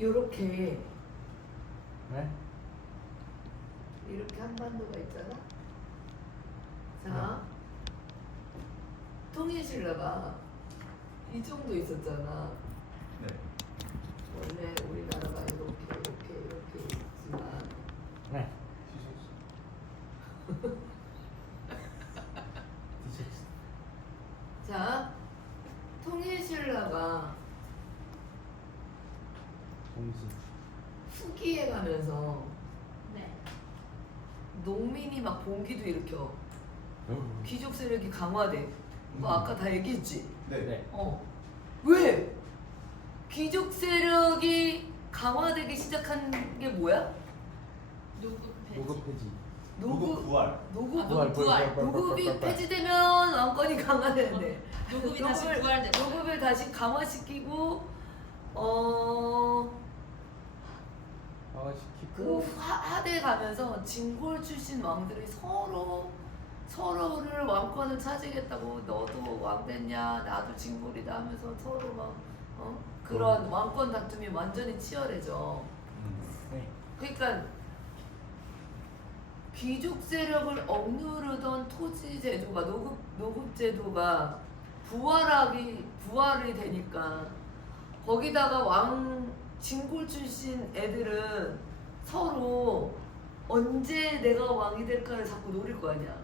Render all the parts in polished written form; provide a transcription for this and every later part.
요렇게 네? 이렇게 한반도가 있잖아. 자, 통일신라가 이 정도 있었잖아. 네. 원래 우리나라가 이렇게 있지만 네. 자, 통일신라가 동시. 후기에 가면서 네. 농민이 막 봉기도 일으켜. 귀족 세력이 강화돼. 너 아까 다 얘기했지? 네. 네. 왜? 귀족 세력이 강화되기 시작한 게 뭐야? 노급 폐지. 노급 폐지. 노급 부활. 부활. 노급이 폐지되면 왕권이 강화되는데 노급이 다시 부활돼. 노급을 다시 강화시키고 그 시키고. 하대 가면서 진골 출신 왕들이 서로를 왕권을 차지겠다고 너도 왕 됐냐 나도 진골이다 하면서 서로 막 그런 왕권 다툼이 완전히 치열해져. 네. 그러니까 귀족 세력을 억누르던 토지 제도가 노급 제도가 부활이 되니까 거기다가 왕 진골 출신 애들은 서로 언제 내가 왕이 될까를 자꾸 노릴 거 아니야.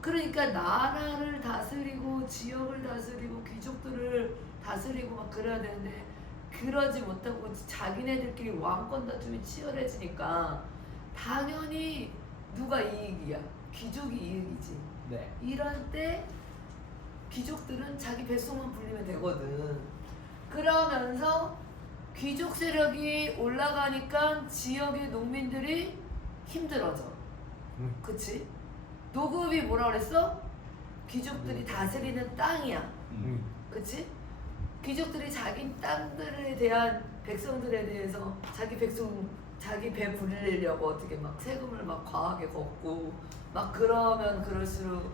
그러니까 나라를 다스리고 지역을 다스리고 귀족들을 다스리고 막 그래야 되는데 그러지 못하고 자기네들끼리 왕권 다툼이 치열해지니까 당연히 누가 이익이야? 귀족이 이익이지. 네. 이런 때 귀족들은 자기 뱃속만 불리면 되거든. 그러면서 귀족 세력이 올라가니까 지역의 농민들이 힘들어져. 그치? 노급이 뭐라 그랬어? 귀족들이 다스리는 땅이야. 그치? 귀족들이 자기 땅들에 대한 백성들에 대해서 자기 배 불리려고 어떻게 막 세금을 막 과하게 걷고 막 그러면 그럴수록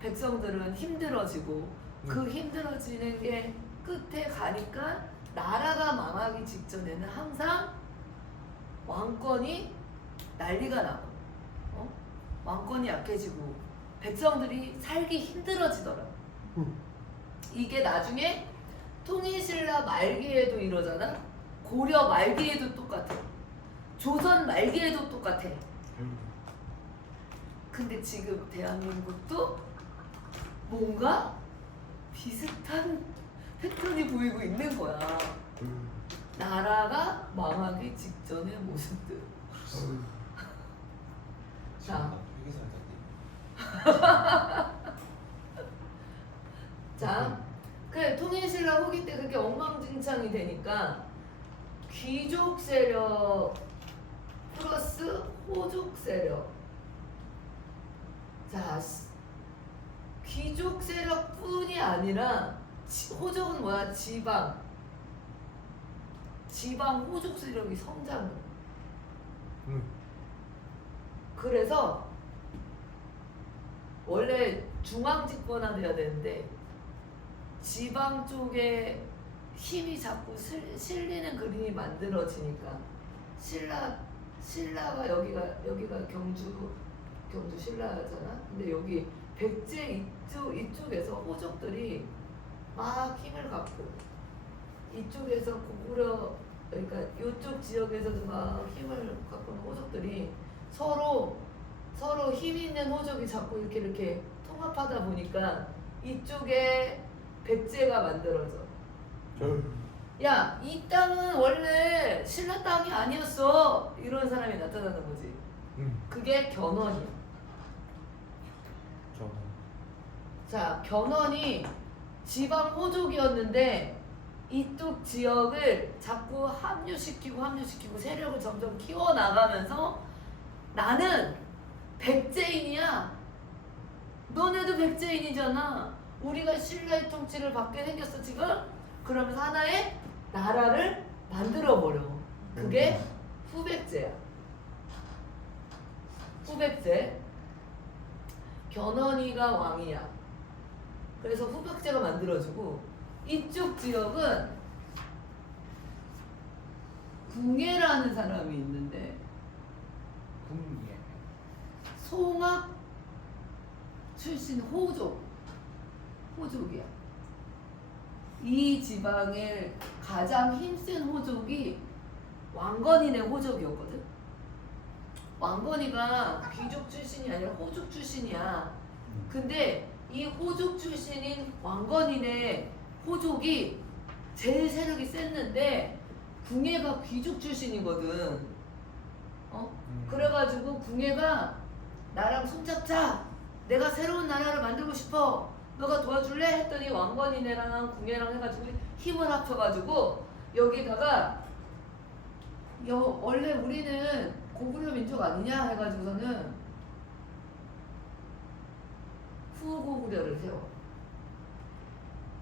백성들은 힘들어지고 그 힘들어지는 게 끝에 가니까 나라가 망하기 직전에는 항상 왕권이 난리가 나고 왕권이 약해지고 백성들이 살기 힘들어지더라. 이게 나중에 통일신라 말기에도 이러잖아. 고려 말기에도 똑같아. 조선 말기에도 똑같아. 근데 지금 대한민국도 뭔가 비슷한 패턴이 보이고 있는 거야. 나라가 망하기 직전의 모습들. 자, 자, 그 통일신라 후기 때 그렇게 엉망진창이 되니까 귀족 세력 플러스 호족 세력. 자, 귀족 세력뿐이 아니라 호족은 뭐야? 지방 호족 세력이 성장을. 그래서 원래 중앙 집권화돼야 되는데 지방 쪽에 힘이 자꾸 실리는 그림이 만들어지니까 신라가 여기가 경주 신라잖아. 근데 여기 백제 이쪽에서 호족들이 막 힘을 갖고 이쪽에서 고구려 그러니까 이쪽 지역에서도 막 힘을 갖고 있는 호족들이 서로 힘 있는 호족이 자꾸 이렇게 통합하다 보니까 이쪽에 백제가 만들어져. 야, 이 땅은 원래 신라 땅이 아니었어. 이런 사람이 나타나는 거지. 그게 견훤이야. 자, 견훤이 지방 호족이었는데 이쪽 지역을 자꾸 합류시키고 세력을 점점 키워나가면서 나는 백제인이야. 너네도 백제인이잖아. 우리가 신라의 통치를 받게 생겼어 지금. 그러면서 하나의 나라를 만들어버려. 그게 후백제야. 후백제. 견훤이가 왕이야. 그래서 후백제가 만들어지고 이쪽 지역은 궁예라는 사람이 있는데 궁예. 송악 출신 호족이야. 이 지방의 가장 힘센 호족이 왕건이네 호족이었거든. 왕건이가 귀족 출신이 아니라 호족 출신이야. 근데 이 호족 출신인 왕건이네 호족이 제일 세력이 셌는데 궁예가 귀족 출신이거든. 그래가지고 궁예가 나랑 손잡자. 내가 새로운 나라를 만들고 싶어. 너가 도와줄래? 했더니 왕건이네랑 궁예랑 해가지고 힘을 합쳐가지고 여기다가 원래 우리는 고구려 민족 아니냐 해가지고서는 후고구려를 세워.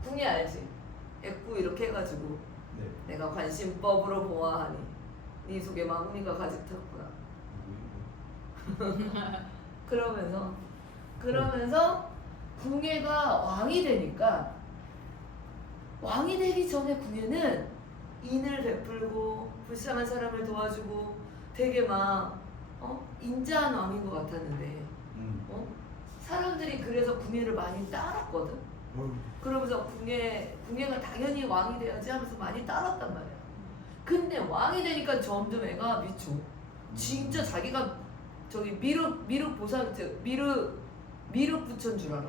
궁예 알지? 애꾸 이렇게 해가지고 네. 내가 관심법으로 보아하니 네 속에 마구니가 가득 탔구나. 그러면서 궁예가 왕이 되니까 왕이 되기 전에 궁예는 인을 베풀고 불쌍한 사람을 도와주고 되게 막 인자한 왕인 것 같았는데 사람들이 그래서 궁예를 많이 따랐거든. 그러면서 궁예가 당연히 왕이 돼야지 하면서 많이 따랐단 말이야. 근데 왕이 되니까 점점 애가 미쳐. 진짜 자기가 저기 미륵 부처인 줄 알아.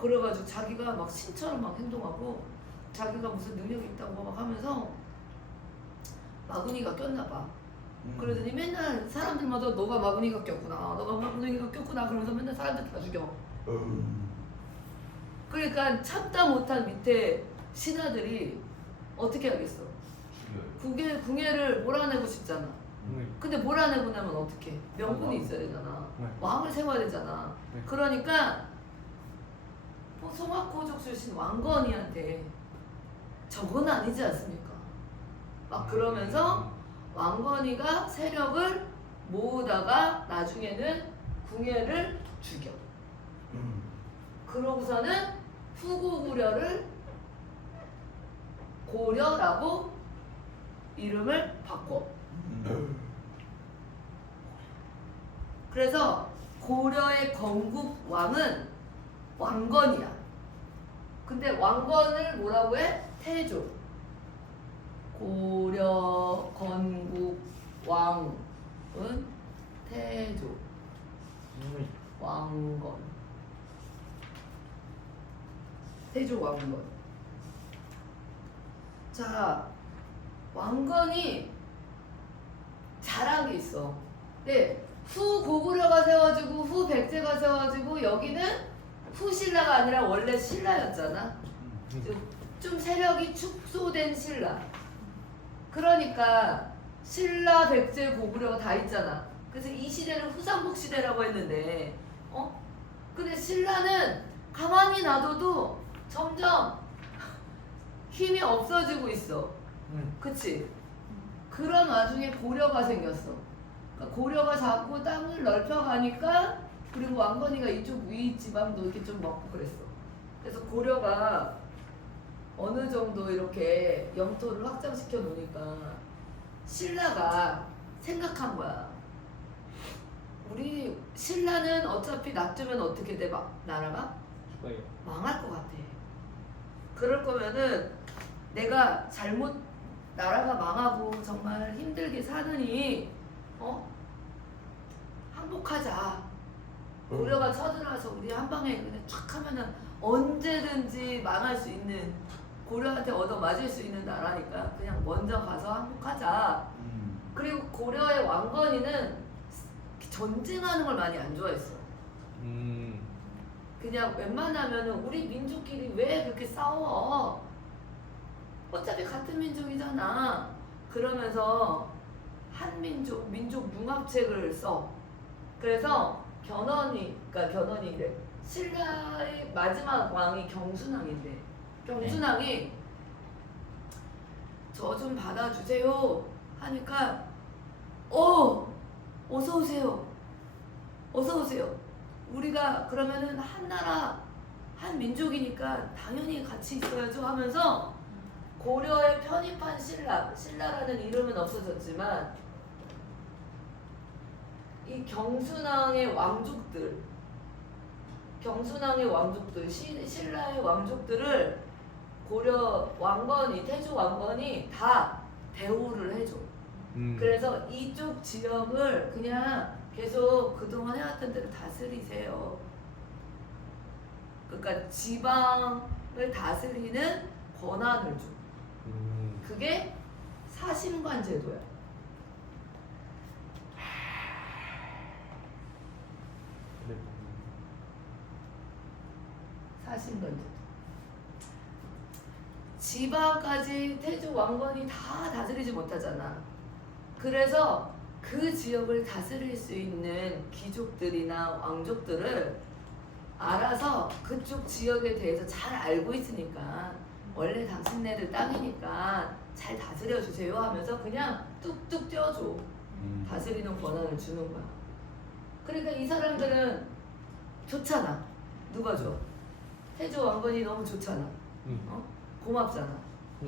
그래가지고 자기가 막 신처럼 막 행동하고 자기가 무슨 능력이 있다고 막 하면서 마구니가 꼈나 봐. 그러더니 맨날 사람들마다 너가 마구니가 꼈구나, 너가 마구니가 꼈구나 그러면서 맨날 사람들 다 죽여. 그러니까 참다 못한 밑에 신하들이 어떻게 하겠어? 궁예를 몰아내고 싶잖아. 근데 몰아내고 나면 어떻게? 명분이 있어야 되잖아. 왕을 세워야 되잖아. 그러니까 송악호족 출신 왕건이한테 저건 아니지 않습니까? 막 그러면서 왕건이가 세력을 모으다가 나중에는 궁예를 죽여. 그러고서는 후고구려를 고려라고 이름을 바꿔. 그래서 고려의 건국 왕은 왕건이야. 근데 왕건을 뭐라고 해? 태조. 고려 건국 왕은 태조. 왕건. 태조 왕건. 자, 왕건이 잘한 게 있어. 근데 후 고구려가 세워지고 후 백제가 세워지고 여기는 후신라가 아니라 원래 신라였잖아. 좀 세력이 축소된 신라. 그러니까 신라, 백제, 고구려가 다 있잖아. 그래서 이 시대를 후삼국 시대라고 했는데, 근데 신라는 가만히 놔둬도 점점 힘이 없어지고 있어. 그치? 그런 와중에 고려가 생겼어. 그러니까 고려가 자꾸 땅을 넓혀가니까, 그리고 왕건이가 이쪽 위 지방도 이렇게 좀 먹고 그랬어. 그래서 고려가 어느 정도 이렇게 영토를 확장시켜 놓으니까 신라가 생각한 거야. 우리 신라는 어차피 놔두면 어떻게 돼? 나라가? 망할 것 같아. 그럴 거면은 내가 잘못 나라가 망하고 정말 힘들게 사느니 항복하자. 고려가 쳐들어와서 우리 한 방에 그냥 촥 하면은 언제든지 망할 수 있는, 고려한테 얻어맞을 수 있는 나라니까 그냥 먼저 가서 항복하자. 그리고 고려의 왕건이는 전쟁하는 걸 많이 안 좋아했어. 그냥 웬만하면은 우리 민족끼리 왜 그렇게 싸워? 어차피 같은 민족이잖아. 그러면서 민족 융합책을 써. 그래서 견훤이래. 신라의 마지막 왕이 경순왕인데, 경순왕이 저 좀 받아주세요 하니까 어서 오세요. 우리가 그러면은 한 나라 한 민족이니까 당연히 같이 있어야죠 하면서 고려에 편입한 신라, 신라라는 이름은 없어졌지만 이 경순왕의 왕족들, 신라의 왕족들을 고려 왕건이, 태조 왕건이 다 대우를 해줘. 그래서 이쪽 지역을 그냥 계속 그동안 해왔던 대로 다스리세요. 그러니까 지방을 다스리는 권한을 줘. 그게 사심관 제도야. 사심관 제도. 지방까지 태조 왕건이 다 다스리지 못하잖아. 그래서 그 지역을 다스릴 수 있는 귀족들이나 왕족들을 알아서 그쪽 지역에 대해서 잘 알고 있으니까 원래 당신네들 땅이니까 잘 다스려 주세요 하면서 그냥 뚝뚝 떼어줘. 다스리는 권한을 주는 거야. 그러니까 이 사람들은 좋잖아. 누가 줘? 태조 왕건이 너무 좋잖아. 고맙잖아.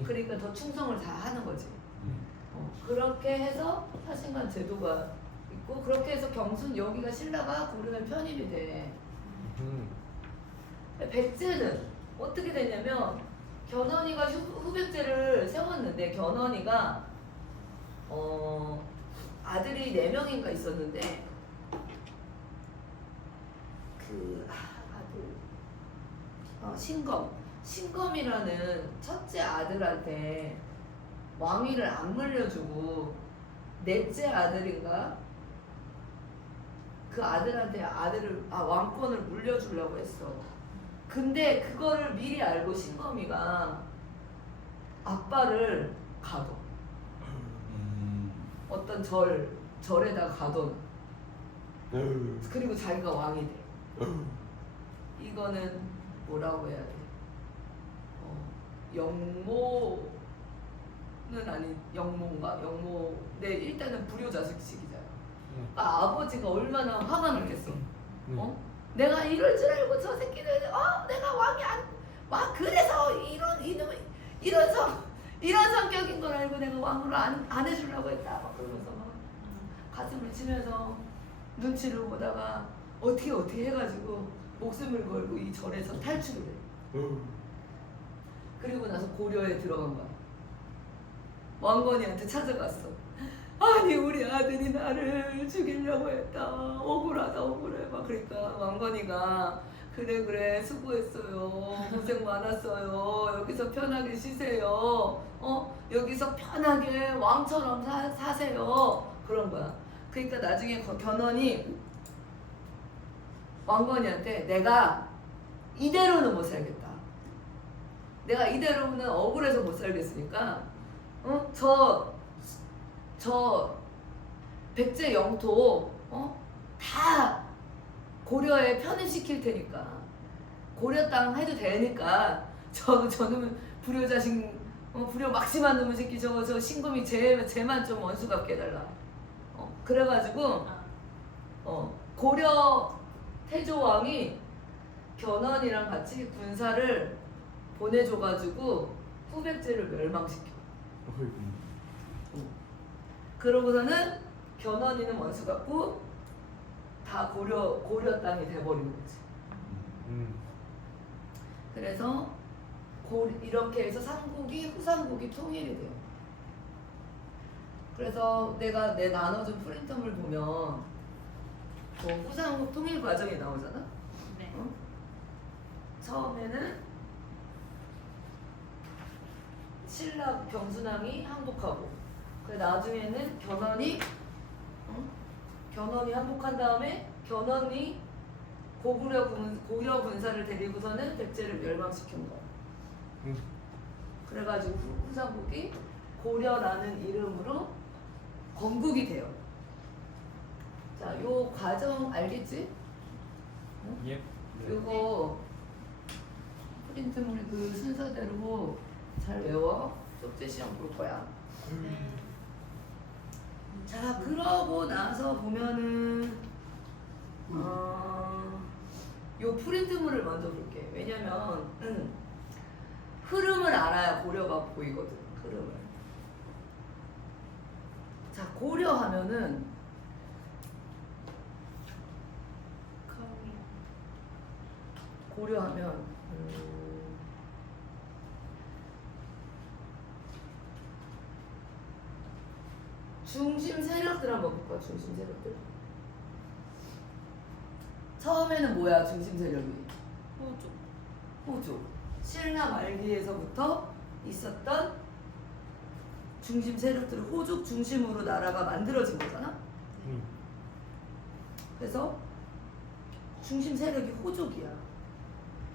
그러니까 더 충성을 다 하는 거지. 그렇게 해서 사신관 제도가 있고, 그렇게 해서 경순 여기가 신라가 고려에 편입이 돼. 백제는 어떻게 되냐면 견훤이가 후백제를 세웠는데, 견훤이가 아들이 4명인가 있었는데 그 아들 신검이라는 첫째 아들한테 왕위를 안 물려주고 넷째 아들인가 그 아들한테 왕권을 물려주려고 했어. 근데 그거를 미리 알고 신검이가 아빠를 가둬. 어떤 절에다 가둬. 그리고 자기가 왕이 돼. 이거는 뭐라고 해야 돼? 영모는 아니, 영모인가? 네, 일단은 불효자식이잖아. 그러니까 아버지가 얼마나 화가 났겠어. 내가 이럴 줄 알고 저 새끼들 내가 왕이 그래서 이런 성격인 걸 알고 내가 왕으로 안 해주려고 했다. 막 그러면서 막 가슴을 치면서 눈치를 보다가 어떻게 해가지고 목숨을 걸고 이 절에서 탈출을 해. 그리고 나서 고려에 들어간 거야. 왕건이한테 찾아갔어. 아니, 우리 아들이 나를 죽이려고 했다. 억울해. 막 그러니까 왕건이가 그래 수고했어요. 고생 많았어요. 여기서 편하게 쉬세요. 여기서 편하게 왕처럼 사세요. 그런 거야. 그러니까 나중에 견훤이 왕건이한테 내가 이대로는 못 살겠다. 내가 이대로는 억울해서 못 살겠으니까 저 백제 영토 다 고려에 편입시킬 테니까, 고려 땅 해도 되니까 저는 불효자식 불효 막심한 놈의 새끼 저 신금이 쟤만 좀 원수같게 해달라. 그래가지고 고려 태조 왕이 견훤이랑 같이 군사를 보내줘가지고 후백제를 멸망시켜. 그러고서는 견훤이는 원수 같고 다 고려 땅이 돼버린 거지. 그래서 이렇게 해서 후삼국이 통일이 돼요. 그래서 내가 나눠준 프린터물 보면 후삼국 통일 과정이 나오잖아. 네. 처음에는 신라 경순왕이 항복하고, 나중에는 견훤이 항복한 다음에 견훤이 고려 군사를 데리고서는 백제를 멸망시킨 거야. 그래가지고 후삼국이 고려라는 이름으로 건국이 돼요. 자, 요 과정 알겠지? 예. 요거 프린트물 그 순서대로 잘 외워. 쪽지 시험 볼 거야. 자, 그러고 나서 보면은 요 프린트물을 먼저 볼게. 왜냐면 흐름을 알아야 고려가 보이거든. 흐름을. 자, 고려하면은 거미. 고려하면 중심 세력들 한번 볼까? 중심 세력들. 처음에는 뭐야? 중심 세력이 호주. 호주. 신라 말기에서부터 있었던 중심 세력들을 호주 중심으로 나라가 만들어진 거잖아. 그래서 중심 세력이 호족이야.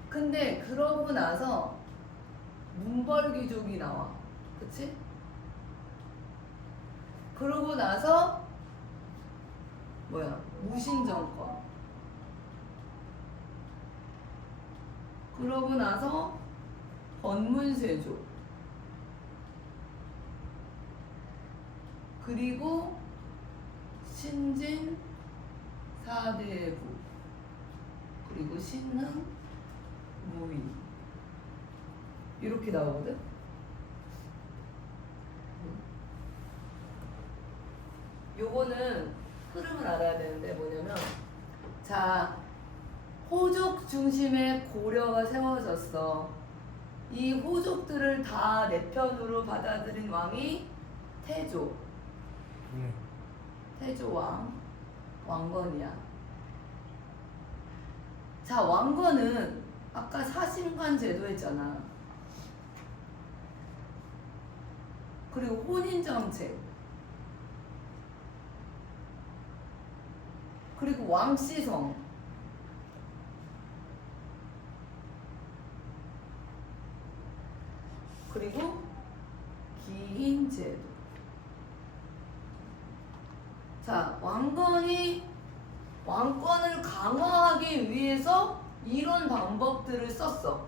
근데 그러고 나서 문벌귀족이 나와. 그치? 그러고 나서 뭐야? 무신정권. 그러고 나서 권문세조. 그리고 신진 사대부. 그리고 신흥 무위. 이렇게 나오거든. 요거는 흐름을 알아야 되는데 뭐냐면, 자, 호족 중심의 고려가 세워졌어. 이 호족들을 다 내 편으로 받아들인 왕이 태조. 태조 왕건이야. 자, 왕건은 아까 사신관 제도 했잖아. 그리고 혼인정책. 그리고 왕씨성. 그리고 기인제도. 자, 왕건이 왕권을 강화하기 위해서 이런 방법들을 썼어.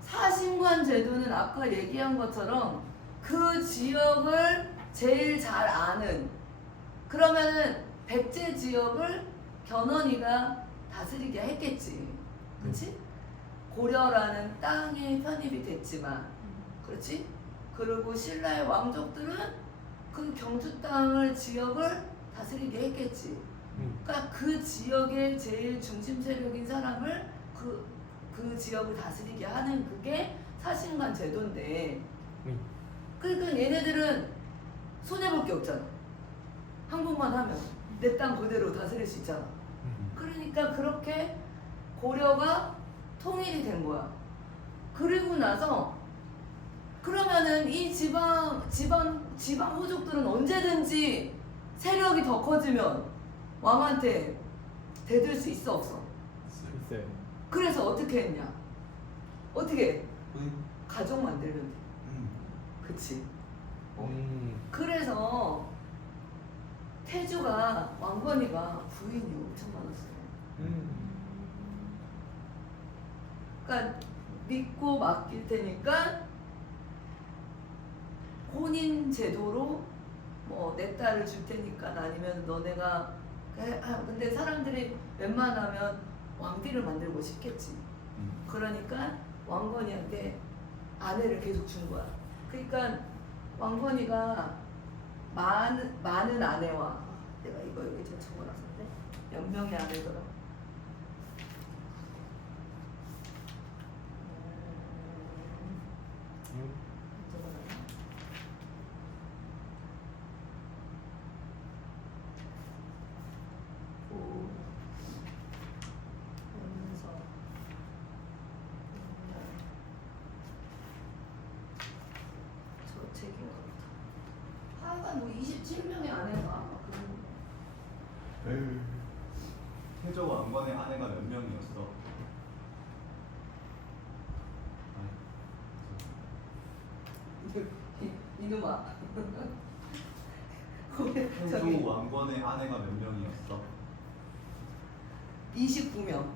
사신관 제도는 아까 얘기한 것처럼 그 지역을 제일 잘 아는, 그러면은 백제 지역을 견훤이가 다스리게 했겠지. 그렇지? 고려라는 땅에 편입이 됐지만, 그렇지? 그리고 신라의 왕족들은 그 경주 땅을 지역을 다스리게 했겠지. 그러니까 그 지역의 제일 중심 세력인 사람을 그 지역을 다스리게 하는 그게 사신관 제도인데, 그러니까 얘네들은 손해볼 게 없잖아. 항복만 하면 내 땅 그대로 다스릴 수 있잖아. 그러니까 그렇게 고려가 통일이 된 거야. 그리고 나서 그러면은 이 지방 호족들은 언제든지 세력이 더 커지면 왕한테 대들 수 있어 없어? 있어요. 그래서 어떻게 했냐? 어떻게 해? 가족 만들면 돼. 그치? 그래서 태조가 왕건이가 부인이 엄청 많았어요. 그러니까 믿고 맡길 테니까 혼인 제도로 뭐 내 딸을 줄 테니까, 아니면 너네가 근데 사람들이 웬만하면 왕비를 만들고 싶겠지. 그러니까 왕건이한테 아내를 계속 준 거야. 그러니까 왕건이가 많은 아내와, 내가 이거 여기 좀 적어놨었는데 몇 명의 아내더라. 하여간 뭐 27명의 아내가 태조 왕건의 아내가 몇 명이었어? 이놈아. 태조 왕건의 아내가 몇 명이었어? 29명.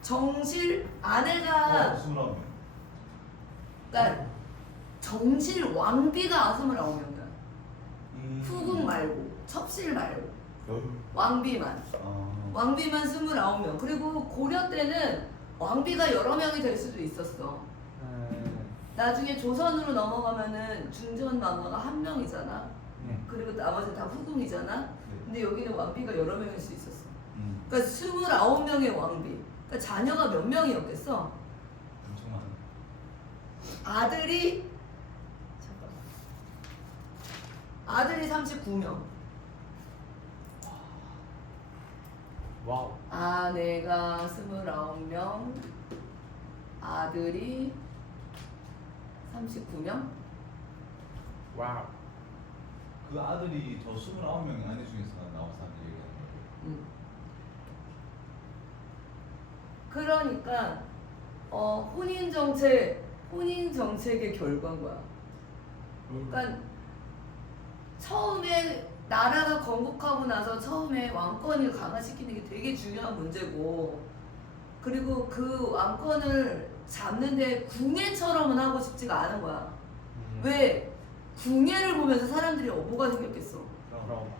정실 아내가 29명. 그러니까 정실 왕비가 29명이야. 후궁 말고 첩실 말고 왕비만. 왕비만 29명. 그리고 고려 때는 왕비가 여러 명이 될 수도 있었어. 나중에 조선으로 넘어가면은 중전 마마가 한 명이잖아. 네. 그리고 나머지 다 후궁이잖아. 네. 근데 여기는 왕비가 여러 명일 수 있었어. 음. 그러니까 29명의 왕비. 그러니까 자녀가 몇 명이었겠어? 엄청 많아. 아들이 잠깐만. 아들이 39명. 와우. 아내가 29명. 아들이 39명. 와우. 그 아들이 저 29명의 아내 중에서 나온 사람들 얘기하는 거예요. 그러니까 혼인 정책의 결과인 거야. 그러니까 처음에 나라가 건국하고 나서 처음에 왕권을 강화시키는 게 되게 중요한 문제고, 그리고 그 왕권을 잡는데 궁예처럼은 하고 싶지가 않은 거야. 왜? 궁예를 보면서 사람들이 뭐가 생겼겠어? 그럼.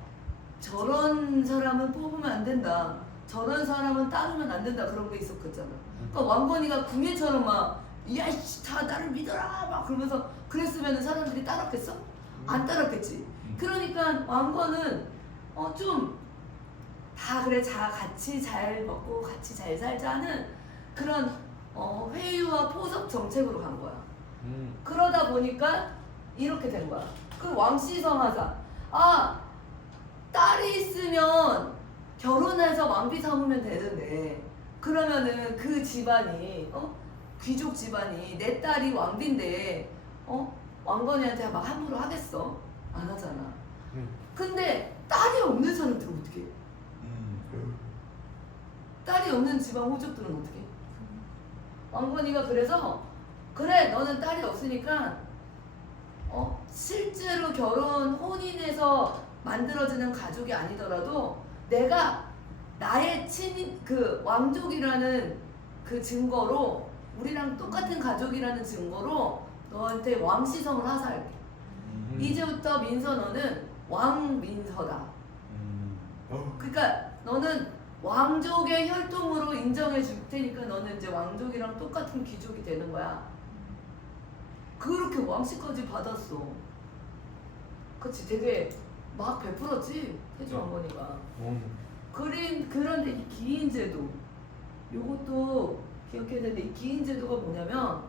저런 사람은 뽑으면 안 된다. 저런 사람은 따르면 안 된다. 그런 게 있었겠잖아. 그러니까 왕건이가 궁예처럼 막 야이씨 다 나를 믿어라 막 그러면서 그랬으면 사람들이 따랐겠어? 안 따랐겠지. 그러니까 왕건은 좀 다 그래 같이 잘 먹고 같이 잘 살자는 그런 회유와 포섭 정책으로 간 거야. 그러다 보니까 이렇게 된 거야. 그 왕씨성하자. 아, 딸이 있으면 결혼해서 왕비 삼으면 되는데, 그러면은 그 집안이 귀족 집안이 내 딸이 왕비인데 왕건이한테 막 함부로 하겠어? 안 하잖아. 근데 딸이 없는 사람들은 어떻게 해? 딸이 없는 집안 호족들은 어떻게 해? 왕건이가 그래서 그래 너는 딸이 없으니까 실제로 혼인해서 만들어지는 가족이 아니더라도 내가 나의 그 왕족이라는 그 증거로, 우리랑 똑같은 가족이라는 증거로 너한테 왕시성을 하사할게. 이제부터 민서 너는 왕민서다. 그러니까 너는 왕족의 혈통으로 인정해 줄 테니까 너는 이제 왕족이랑 똑같은 귀족이 되는 거야. 그렇게 왕씨까지 받았어. 그치, 되게 막 베풀었지 태조 왕건이가. 그런데 이 기인제도, 요것도 기억해야 되는데, 이 기인제도가 뭐냐면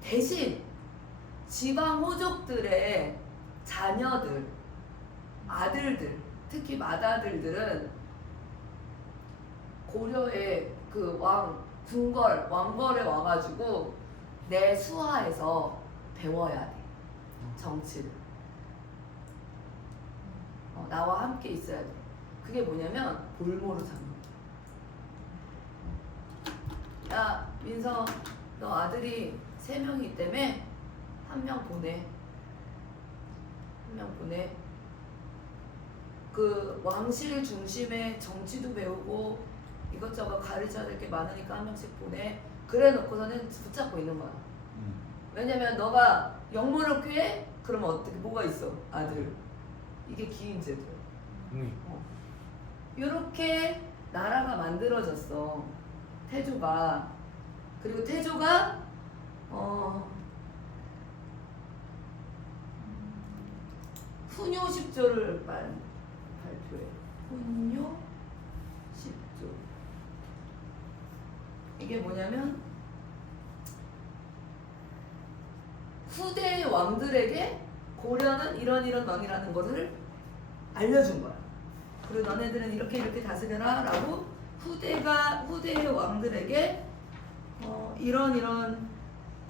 대신 지방 호족들의 자녀들, 아들들, 특히 맏아들들은 고려의 그 왕벌에 와가지고 내 수하에서 배워야 돼. 정치를. 나와 함께 있어야 돼. 그게 뭐냐면 볼모로 잡는 거야. 야 민서, 너 아들이 3명이 있다며? 1명 보내. 1명 보내. 그 왕실 중심의 정치도 배우고 이것저것 가르쳐야 될 게 많으니까 1명씩 보내. 그래 놓고서는 붙잡고 있는 거야. 왜냐면 너가 영모를 꾀해? 그러면 어떻게 뭐가 있어? 아들. 이게 기인제도야. 이렇게 나라가 만들어졌어. 태조가. 그리고 태조가 훈요 10조를 발표해. 훈요 10조. 이게 뭐냐면 후대 왕들에게 고려는 이런 왕이라는 것을 알려준 거야. 그리고 너네들은 이렇게 다스려라 라고 후대의 왕들에게 이런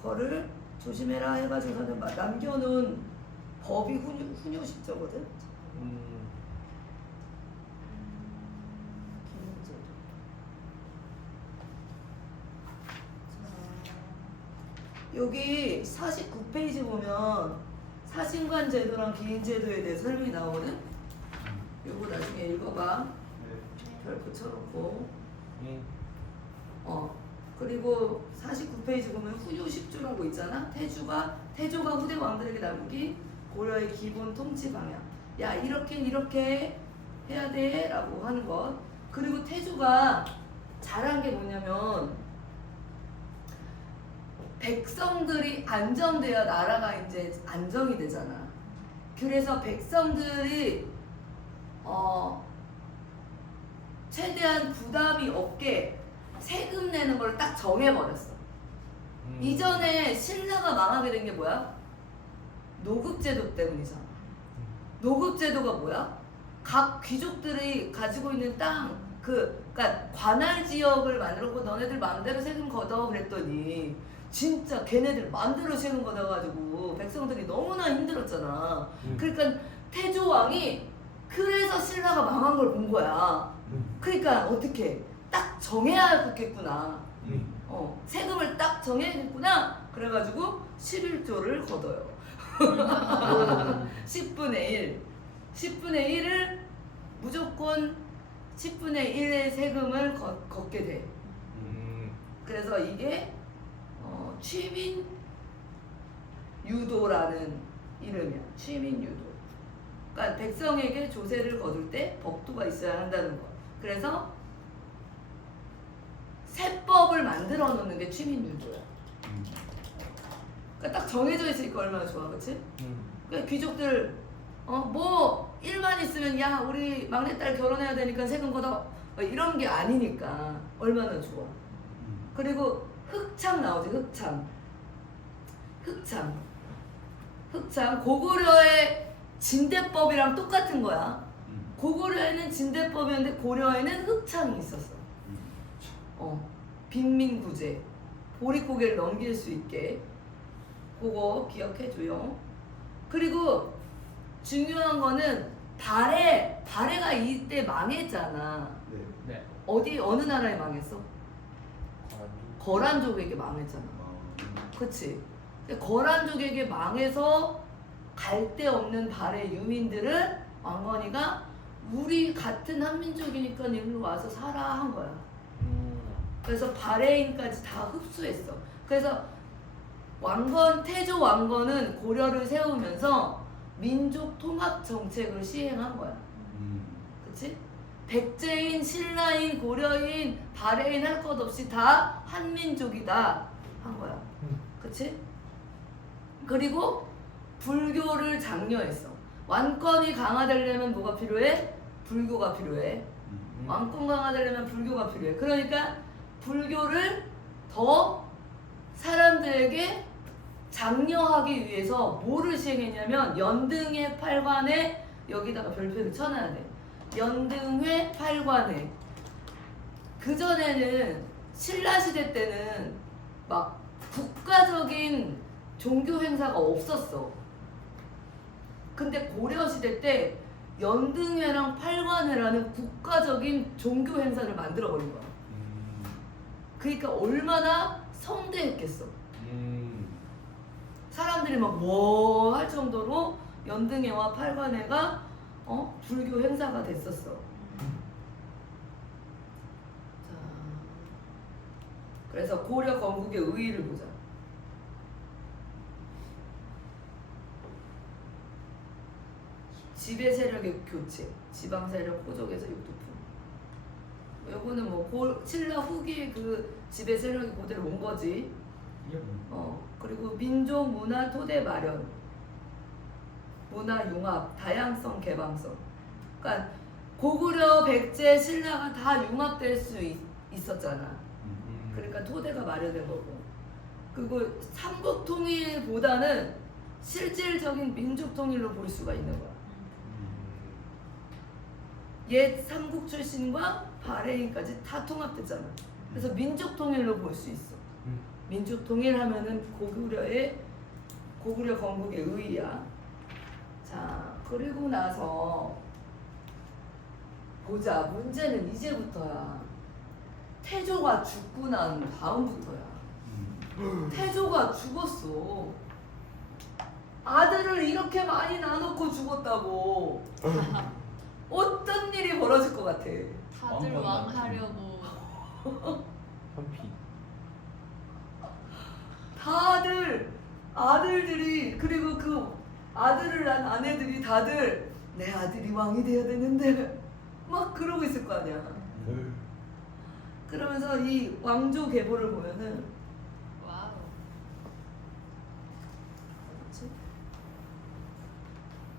거를 조심해라 해가지고서는 남겨놓은 법이 훈요십조거든. 여기 49페이지 보면 사신관 제도랑 기인 제도에 대해 설명이 나오거든. 요거 나중에 읽어봐. 별 붙여놓고. 그리고 49페이지 보면 후요 10조라고 있잖아. 태조가 후대 왕들에게 남긴 고려의 기본 통치 방향. 야 이렇게 해야 돼 라고 하는 것. 그리고 태조가 잘한 게 뭐냐면 백성들이 안정돼야 나라가 이제 안정이 되잖아. 그래서 백성들이 최대한 부담이 없게 세금 내는 걸 딱 정해버렸어. 이전에 신라가 망하게 된 게 뭐야? 노급제도 때문이잖아. 노급제도가 뭐야? 각 귀족들이 가지고 있는 땅, 그러니까 관할 지역을 만들었고 너네들 마음대로 세금 걷어 그랬더니 진짜 걔네들 마음대로 세금 걷어가지고 백성들이 너무나 힘들었잖아. 그러니까 태조 왕이 그래서 신라가 망한 걸 본 거야. 그러니까 어떻게 딱 정해야겠구나. 세금을 딱 정해야겠구나. 그래가지고 11조를 걷어요. 10분의 1. 10분의 1을 무조건 10분의 1의 세금을 걷게 돼. 그래서 이게 취민 유도라는 이름이야. 취민 유도. 그러니까 백성에게 조세를 거둘 때 법도가 있어야 한다는 거. 그래서 세법을 만들어 놓는 게 취민 유도야. 그러니까 딱 정해져 있으니까 얼마나 좋아, 그렇지? 그러니까 귀족들 뭐 일만 있으면 야 우리 막내딸 결혼해야 되니까 세금 걷어 이런 게 아니니까 얼마나 좋아. 그리고 흑창 나오지. 흑창 고구려의 진대법이랑 똑같은 거야. 고구려에는 진대법이었는데 고려에는 흑창이 있었어. 빈민구제, 보릿고개를 넘길 수 있게. 그거 기억해줘요. 그리고 중요한 거는 발해가 이때 망했잖아. 네. 어느 나라에 망했어? 거란족에게 망했잖아. 그치? 거란족에게 망해서 갈 데 없는 발해 유민들을 왕건이가 우리 같은 한민족이니까 일로 와서 살아 한 거야. 그래서 발해인까지 다 흡수했어. 그래서 태조 왕건은 고려를 세우면서 민족 통합 정책을 시행한 거야. 그치? 백제인, 신라인, 고려인, 발해인 할 것 없이 다 한민족이다 한 거야. 그치? 그리고 불교를 장려했어. 왕권이 강화되려면 뭐가 필요해? 불교가 필요해. 왕권 강화되려면 불교가 필요해. 그러니까 불교를 더 사람들에게 장려하기 위해서 뭐를 시행했냐면 연등회 8관에 여기다가 별표를 쳐놔야 돼. 연등회 8관에. 그전에는 신라시대 때는 막 국가적인 종교 행사가 없었어. 근데 고려시대 때 연등회랑 8관회라는 국가적인 종교 행사를 만들어버린 거야. 그러니까 얼마나 성대했겠어. 사람들이 막 와 할 정도로 연등회와 8관회가 불교 행사가 됐었어. 자, 그래서 고려 건국의 의의를 보자. 지배 세력의 교체, 지방 세력 호족에서 육두품. 요거는 뭐 신라 후기의 그 지배 세력이 그대로 온 거지. 그리고 민족 문화 토대 마련, 문화 융합, 다양성 개방성. 그러니까 고구려, 백제, 신라가 다 융합될 수 있었잖아. 그러니까 토대가 마련된 거고. 그리고 삼국 통일보다는 실질적인 민족 통일로 볼 수가 있는 거야. 옛 삼국 출신과 발해인까지 다 통합됐잖아. 그래서 민족 통일로 볼 수 있어. 민족 통일하면은 고구려 건국의 의의야. 자, 그리고 나서 보자. 문제는 이제부터야. 태조가 죽고 난 다음부터야. 태조가 죽었어. 아들을 이렇게 많이 낳아놓고 죽었다고. 어떤 일이 벌어질 것 같아? 다들 왕 하려고. 현피. 다들 아들들이 그리고 그 아들을 낳은 아내들이 다들 내 아들이 왕이 돼야 되는데 막 그러고 있을 거 아니야. 그러면서 이 왕조 계보를 보면은 와우.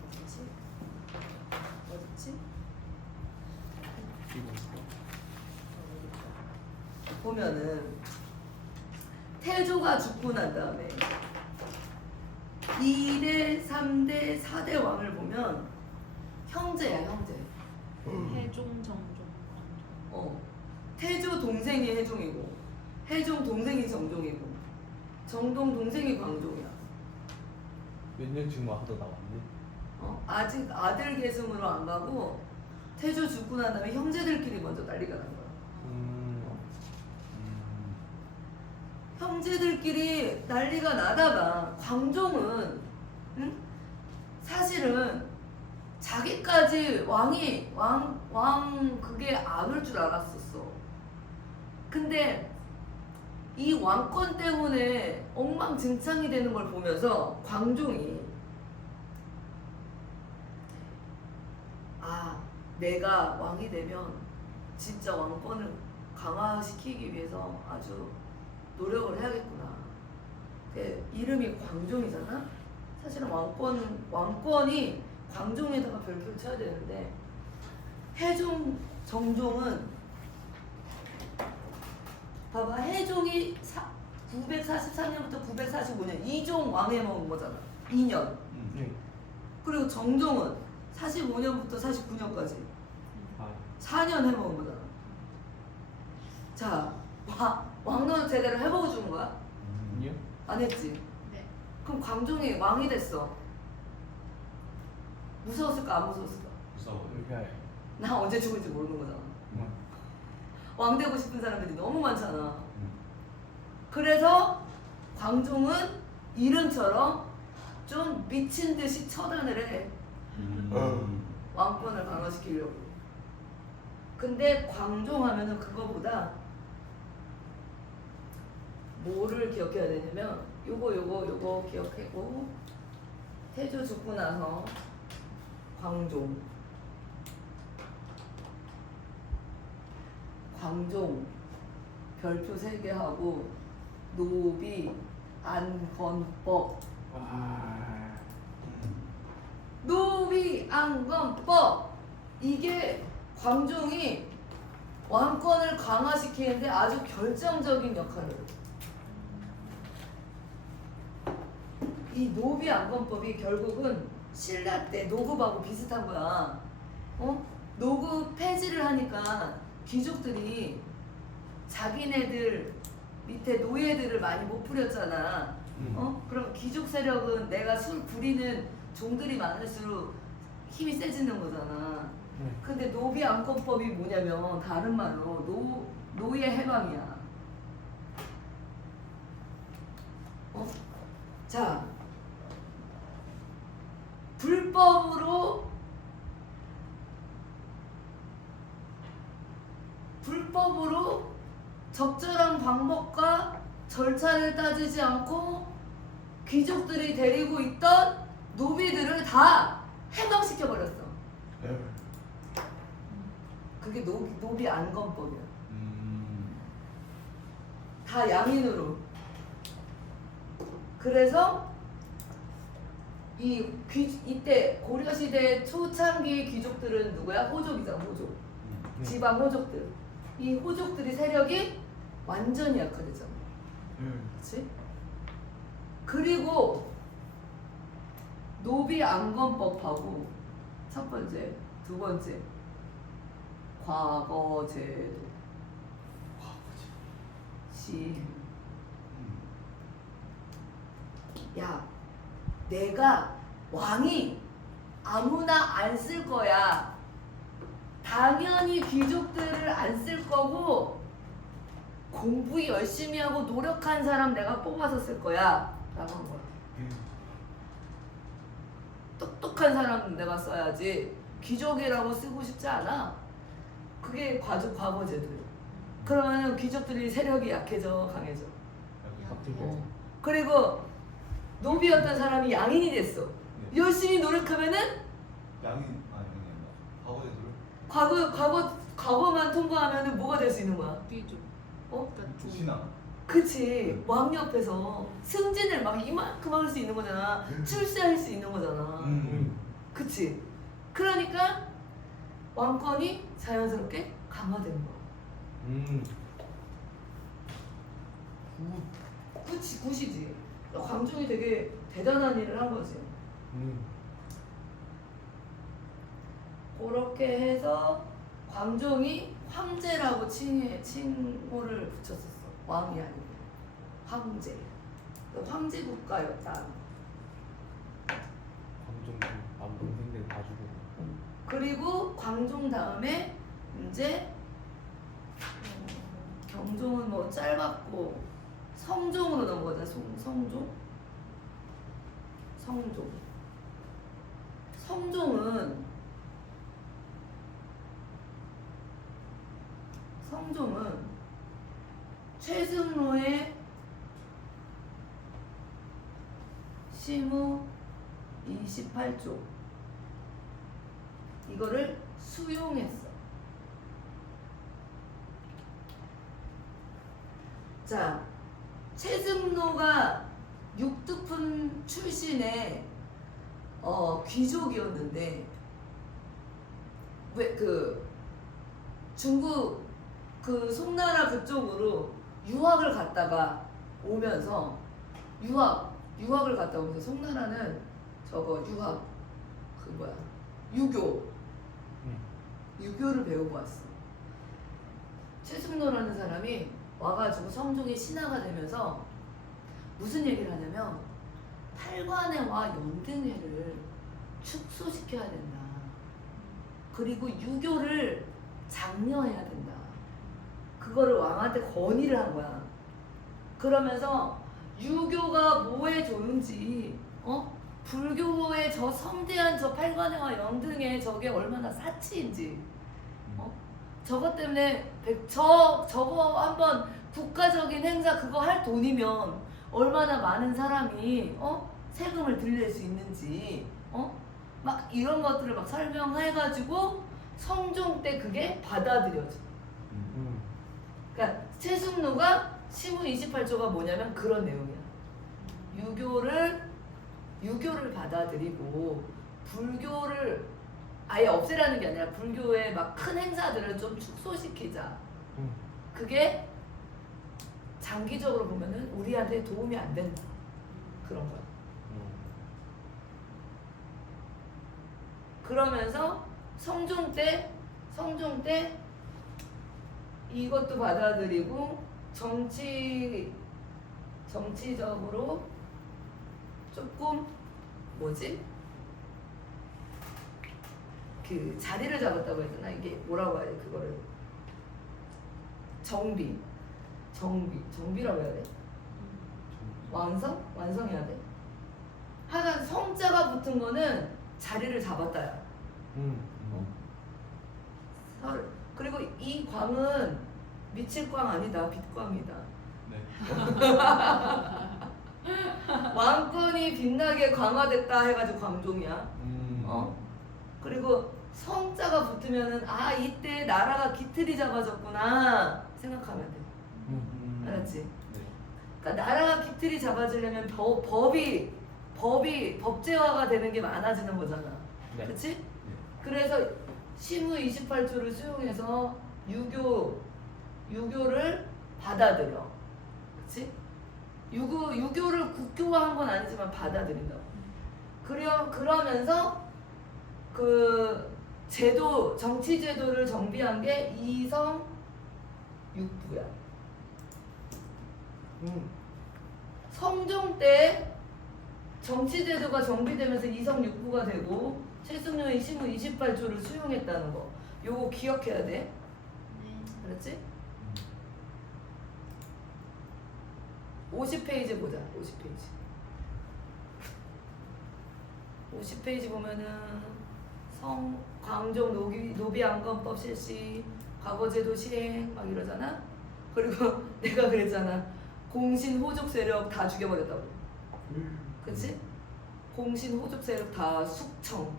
어딨지? 어딨지? 보면은 태조가 죽고 난 다음에 2대, 3대, 4대 왕을 보면 형제야 형제. 해종 정종 태조 동생이 해종이고 해종 동생이 정종이고 정동 동생이 광종이야. 몇 년 지금 하다 나왔네. 아직 아들 계승으로 안 가고 태조 죽고 난 다음에 형제들끼리 먼저 난리가 난 거야. 형제들끼리 난리가 나다가 광종은 사실은 자기까지 왕 그게 안 올 줄 알았었어. 근데 이 왕권 때문에 엉망진창이 되는 걸 보면서 광종이 내가 왕이 되면 진짜 왕권을 강화시키기 위해서 아주 노력을 해야겠구나. 이름이 광종이잖아. 사실은 왕권이 광종에다가 별표를 쳐야 되는데 해종 정종은 봐봐 해종이 944년부터 945년 이종 왕에 먹은 거잖아. 2년. 네. 그리고 정종은 45년부터 49년까지 4년 해먹은 거잖아. 자, 왕노릇 제대로 해보고 준 거야? 아니요? 안 했지? 네. 그럼 광종이 왕이 됐어. 무서웠을까 안 무서웠을까? 무서워. 그러니까 나 언제 죽을지 모르는 거잖아. 왕 되고 싶은 사람들이 너무 많잖아. 그래서 광종은 이름처럼 좀 미친 듯이 처단을 해. 왕권을 강화시키려고. 근데 광종 하면은 그거보다 뭐를 기억해야 되냐면 요거 기억하고 태조 죽고 나서 광종 별표 3개 하고 노비 안건법 노비 안건법 이게 광종이 왕권을 강화시키는데 아주 결정적인 역할을 해요. 이 노비 안건법이 결국은 신라 때 노급하고 비슷한 거야. 노급 폐지를 하니까 귀족들이 자기네들 밑에 노예들을 많이 못 부렸잖아. 그럼 귀족 세력은 내가 술 부리는 종들이 많을수록 힘이 세지는 거잖아. 근데 노비 안건법이 뭐냐면 다른 말로 노예 해방이야. 자, 불법으로 적절한 방법과 절차를 따지지 않고 귀족들이 데리고 있던 노비들을 다 해방시켜 버렸어. 그게 노비 안건법이야. 다 양인으로. 그래서 이때 고려시대 초창기 귀족들은 누구야? 호족이잖아. 호족. 지방 호족들. 이 호족들이 세력이 완전히 약화되잖아. 그렇지? 그리고 노비 안건법하고 첫 번째, 두 번째 과거제도 시행. 야, 내가 왕이 아무나 안 쓸 거야. 당연히 귀족들을 안 쓸 거고 공부 열심히 하고 노력한 사람 내가 뽑아서 쓸 거야 라고 한 거야. 똑똑한 사람 내가 써야지 귀족이라고 쓰고 싶지 않아. 그게 과거제도예요. 그러면 귀족들이 세력이 약해져 강해져. 그리고 노비였던 사람이 양인이 됐어. 열심히 노력하면은 양인 과거제도를 과거만 통과하면은 뭐가 될 수 있는 거야? 귀족. 어? 그러니까 신앙. 그치. 왕 옆에서 승진을 막 이만큼 할 수 있는 거잖아. 출세할 수 있는 거잖아. 그치. 그러니까 왕권이 자연스럽게 강화된 거야. 굿이지. 광종이 되게 대단한 일을 한 거지. 그렇게 해서 광종이 황제라고 칭호를 붙였었어. 왕이 아니고 황제. 황제 국가였다. 광종 남동생들 다 죽고. 그리고 광종 다음에 이제 경종은 뭐 짧았고 성종으로 넘어가자. 성종. 성종은 최승로의 시무 28조 이거를 수용했어. 자, 최승로가 육두푼 출신의 귀족이었는데 왜 그 중국 그 송나라 그쪽으로 유학을 갔다가 오면서 유학을 갔다 오면서 송나라는 저거 유학 그 뭐야 유교를 배우고 왔어. 최승로라는 사람이 와가지고 성종의 신하가 되면서 무슨 얘기를 하냐면 팔관회와 연등회를 축소시켜야 된다. 그리고 유교를 장려해야 된다. 그거를 왕한테 건의를 한 거야. 그러면서 유교가 뭐에 좋은지, 불교의 저 성대한 저 팔관회와 연등회 저게 얼마나 사치인지, 저것 때문에 저거 한번 국가적인 행사 그거 할 돈이면 얼마나 많은 사람이 세금을 들일 수 있는지 막 이런 것들을 막 설명해가지고 성종 때 그게 받아들여져. 그러니까 최승로가 시무 28조가 뭐냐면 그런 내용이야. 유교를 받아들이고 불교를 아예 없애라는 게 아니라 불교의 막 큰 행사들을 좀 축소시키자. 그게 장기적으로 보면은 우리한테 도움이 안 된다. 그런 거야. 그러면서 성종 때 이것도 받아들이고 정치적으로 조금 그 자리를 잡았다고 했잖아. 이게 뭐라고 해야 돼? 그거를 정비라고 해야 돼? 완성해야 돼? 하여간 성자가 붙은 거는 자리를 잡았다야. 그리고 이 광은 미칠 광 아니다. 빛광이다. 네. 왕권이 빛나게 강화됐다 해가지고 광종이야. 그리고 성자가 붙으면은 이때 나라가 기틀이 잡아졌구나 생각하면 돼. 알았지? 네. 그러니까 나라가 기틀이 잡아지려면 법제화가 되는 게 많아지는 거잖아. 네. 그치? 그래서 시무 28조를 수용해서 유교를 받아들여. 그치? 유교를 국교화한 건 아니지만 받아들인다고. 그러면서 그 정치 제도를 정비한 게 이성 육부야. 성종 때 정치 제도가 정비되면서 이성 육부가 되고 최승로의 시무 28조를 수용했다는 거. 요거 기억해야 돼. 알았지? 50페이지 보자. 50페이지 보면은 광종 노비안건법 실시, 과거제도 시행 막 이러잖아. 그리고 내가 그랬잖아. 공신 호족 세력 다 죽여버렸다고. 그치? 공신 호족 세력 다 숙청.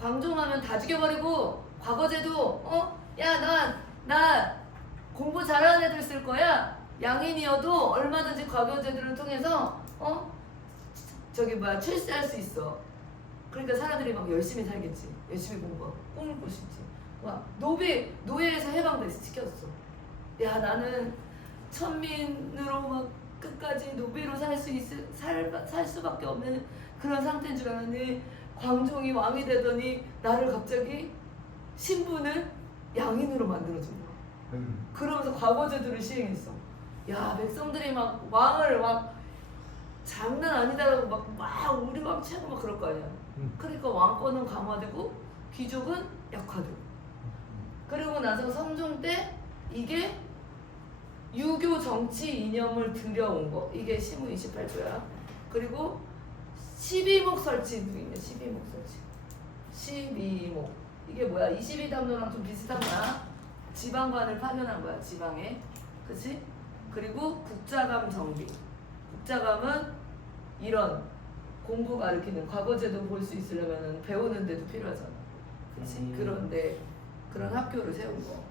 광종하면 다 죽여버리고 과거제도 야 나 공부 잘하는 애들 쓸 거야. 양인이어도 얼마든지 과거제도를 통해서 저기 뭐야 출세할 수 있어. 그러니까 사람들이 막 열심히 살겠지. 열심히 공부하고 꿈을 꿀 수 있지. 와 노예에서 해방시켰어. 야 나는 천민으로 막 끝까지 노비로 살 수밖에 없는 그런 상태인 줄 알았는데 광종이 왕이 되더니 나를 갑자기 신분을 양인으로 만들어준 거야. 그러면서 과거제도를 시행했어. 야 백성들이 막 왕을 막 장난 아니다라고 막 우리 왕 최고 막 그럴 거 아니야. 그러니까 왕권은 강화되고 귀족은 약화되고. 그리고 나서 성종 때 이게 유교 정치 이념을 들여온 거. 이게 시무 28조야. 그리고 12목 설치도 있네. 12목 설치. 12목. 이게 뭐야? 22담로랑 좀 비슷한 거야. 지방관을 파견한 거야. 지방에. 그치? 그리고 국자감 정비. 국자감은 이런 공부 가르치는 과거제도 볼 수 있으려면 배우는 데도 필요하잖아. 그치? 그런데 그런 학교를 세운 거.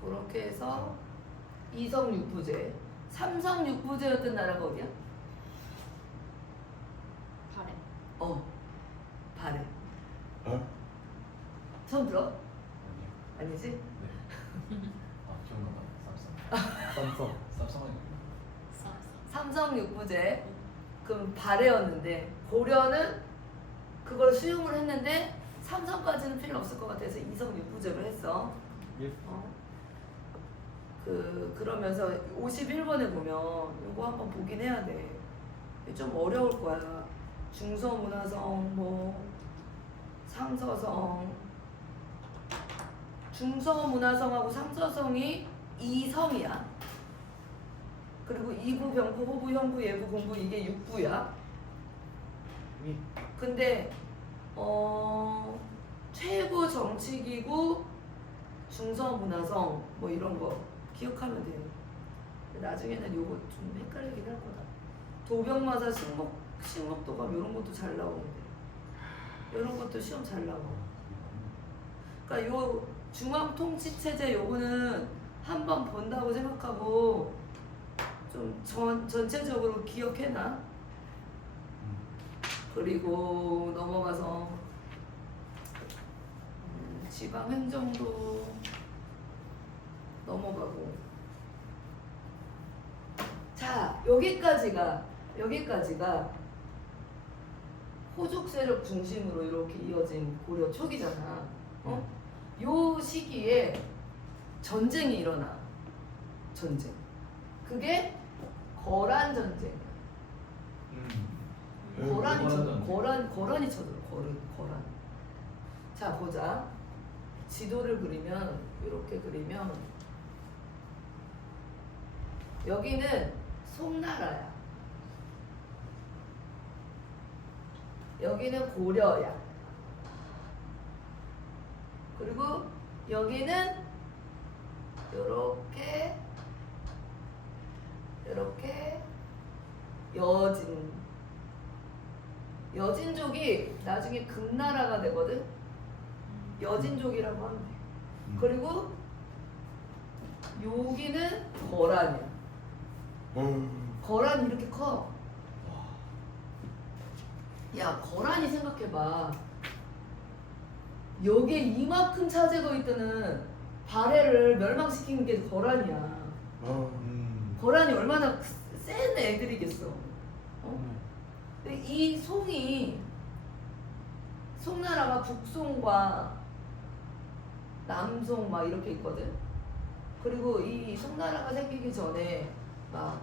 그렇게 해서 이성육부제. 삼성육부제였던 나라가 어디야? 발해. 발해. 처음 들어? 아니지? 네. 기억난다. 쌈싸. 쌉싸하니까. 삼성육부제. 그럼 발해였는데 고려는 그걸 수용을 했는데 삼성까지는 필요 없을 것 같아서 이성육부제로 했어. 예. 그러면서 51번에 보면 이거 한번 보긴 해야 돼. 좀 어려울 거야. 중서문화성 뭐 상서성. 중서문화성하고 상서성이 2성이야. 그리고 이부, 병부, 호부, 형부, 예부, 공부 이게 6부야. 근데 최고 정치기구 중서문화성 뭐 이런 거 기억하면 돼요. 나중에는 요거 좀 헷갈리긴 할 거다. 도병마사 식목도감 이런 것도 잘 나오는데 이런 것도 시험 잘 나와. 그러니까 요 중앙통치체제 요거는 한번 본다고 생각하고 좀 전체적으로 기억해놔. 그리고 넘어가서 지방행정도 넘어가고. 자 여기까지가 호족 세력 중심으로 이렇게 이어진 고려 초기잖아. 요 시기에 전쟁이 일어나. 전쟁. 그게 거란 전쟁. 거란이 쳐들어. 거란. 자 보자. 지도를 그리면 이렇게 그리면 여기는 송나라야. 여기는 고려야. 그리고 여기는 요렇게 여진족이 나중에 금나라가 되거든. 여진족이라고 하면 돼. 그리고 여기는 거란이야. 거란이 이렇게 커. 야 거란이 생각해봐. 여기에 이만큼 차지고 있다는 발해를 멸망시키는 게 거란이야. 거란이 얼마나 센 애들이겠어. 근데 이 송나라가 북송과 남송 막 이렇게 있거든. 그리고 이 송나라가 생기기 전에 막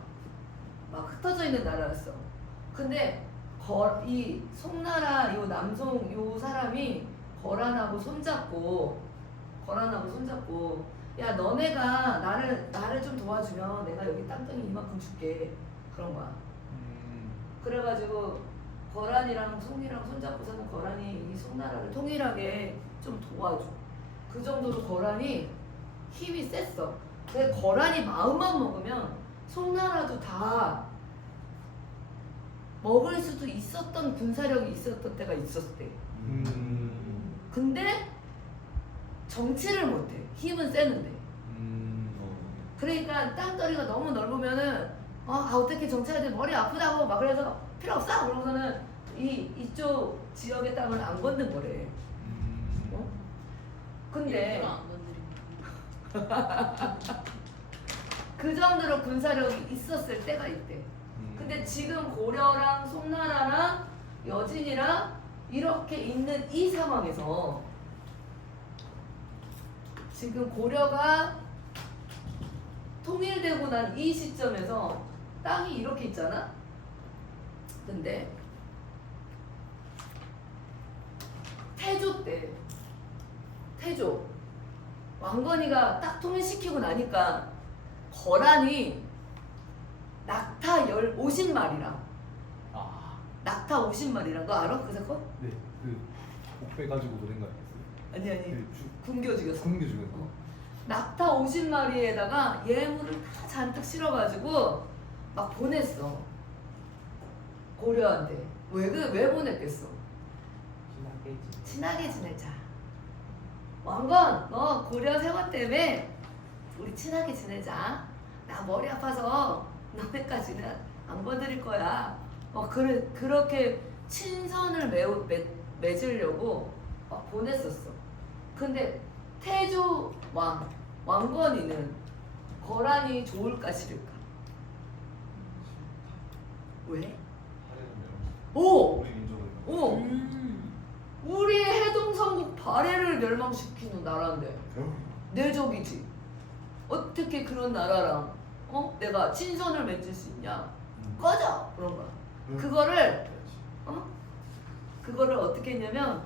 흩어져 있는 나라였어. 근데 이 송나라 요 남송 요 사람이 거란하고 손잡고 야 너네가 나를 좀 도와주면 내가 여기 땅덩이 이만큼 줄게. 그런 거야. 그래가지고 거란이랑 송이랑 손잡고 사는 거란이 이 송나라를 통일하게 좀 도와줘. 그 정도로 거란이 힘이 셌어. 근데 거란이 마음만 먹으면 송나라도 다 먹을 수도 있었던 군사력이 있었던 때가 있었대. 근데 정치를 못해. 힘은 세는데. 어. 그러니까 땅덩이가 너무 넓으면은 어떻게 정치해야 돼 머리 아프다고 막 그래서 필요 없어 그러고서는 이쪽 지역의 땅을 안 걷는 거래. 어? 근데 일부러 안 건드리는 그 정도로 군사력이 있었을 때가 있대. 근데 지금 고려랑 송나라랑 여진이랑 이렇게 있는 이 상황에서 지금 고려가 통일되고 난 이 시점에서 땅이 이렇게 있잖아? 근데 태조 때 태조 왕건이가 딱 통일시키고 나니까 거란이 낙타 50마리랑 아, 낙타 50마리랑 너 알아? 그 사건? 네, 그복 빼가지고 그런 거 아니었어요? 아니 그 굶겨 죽였어. 공개 중에서. 낙타 50마리에다가 예물을 다 잔뜩 실어가지고 막 보냈어. 고려한테. 왜 보냈겠어? 친하게 지내자. 왕건, 너 고려 세원 때문에 우리 친하게 지내자. 나 머리 아파서 너네까지는 안 건드릴 거야. 그렇게 친선을 맺으려고 막 보냈었어. 근데 태조 왕건이는 거란이 좋을까 싫을까? 왜? 오! 우리 민족은 오! 우리 해동성국 발해를 멸망시키는 나라인데 내 적이지. 어떻게 그런 나라랑 내가 친선을 맺을 수 있냐? 꺼져! 그런 거야. 그거를 어떻게 했냐면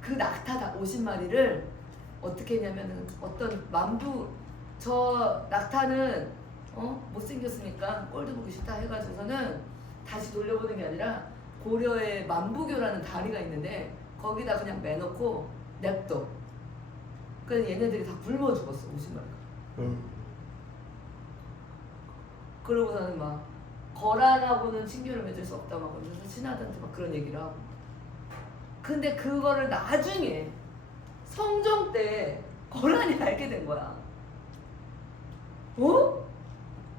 그 낙타 50마리를 어떻게 했냐면은 어떤 저 낙타는 못생겼으니까 꼴도 보기 싫다 해가지고서는 다시 돌려보는 게 아니라 고려에 만부교라는 다리가 있는데 거기다 그냥 매놓고 냅둬. 그래서 얘네들이 다 굶어 죽었어 50마리가. 그러고서는 막 거란하고는 친교를 맺을 수 없다 막 그러면서 신하들한테 막 그런 얘기를 하고. 근데 그거를 나중에 성종 때 거란이 알게 된 거야.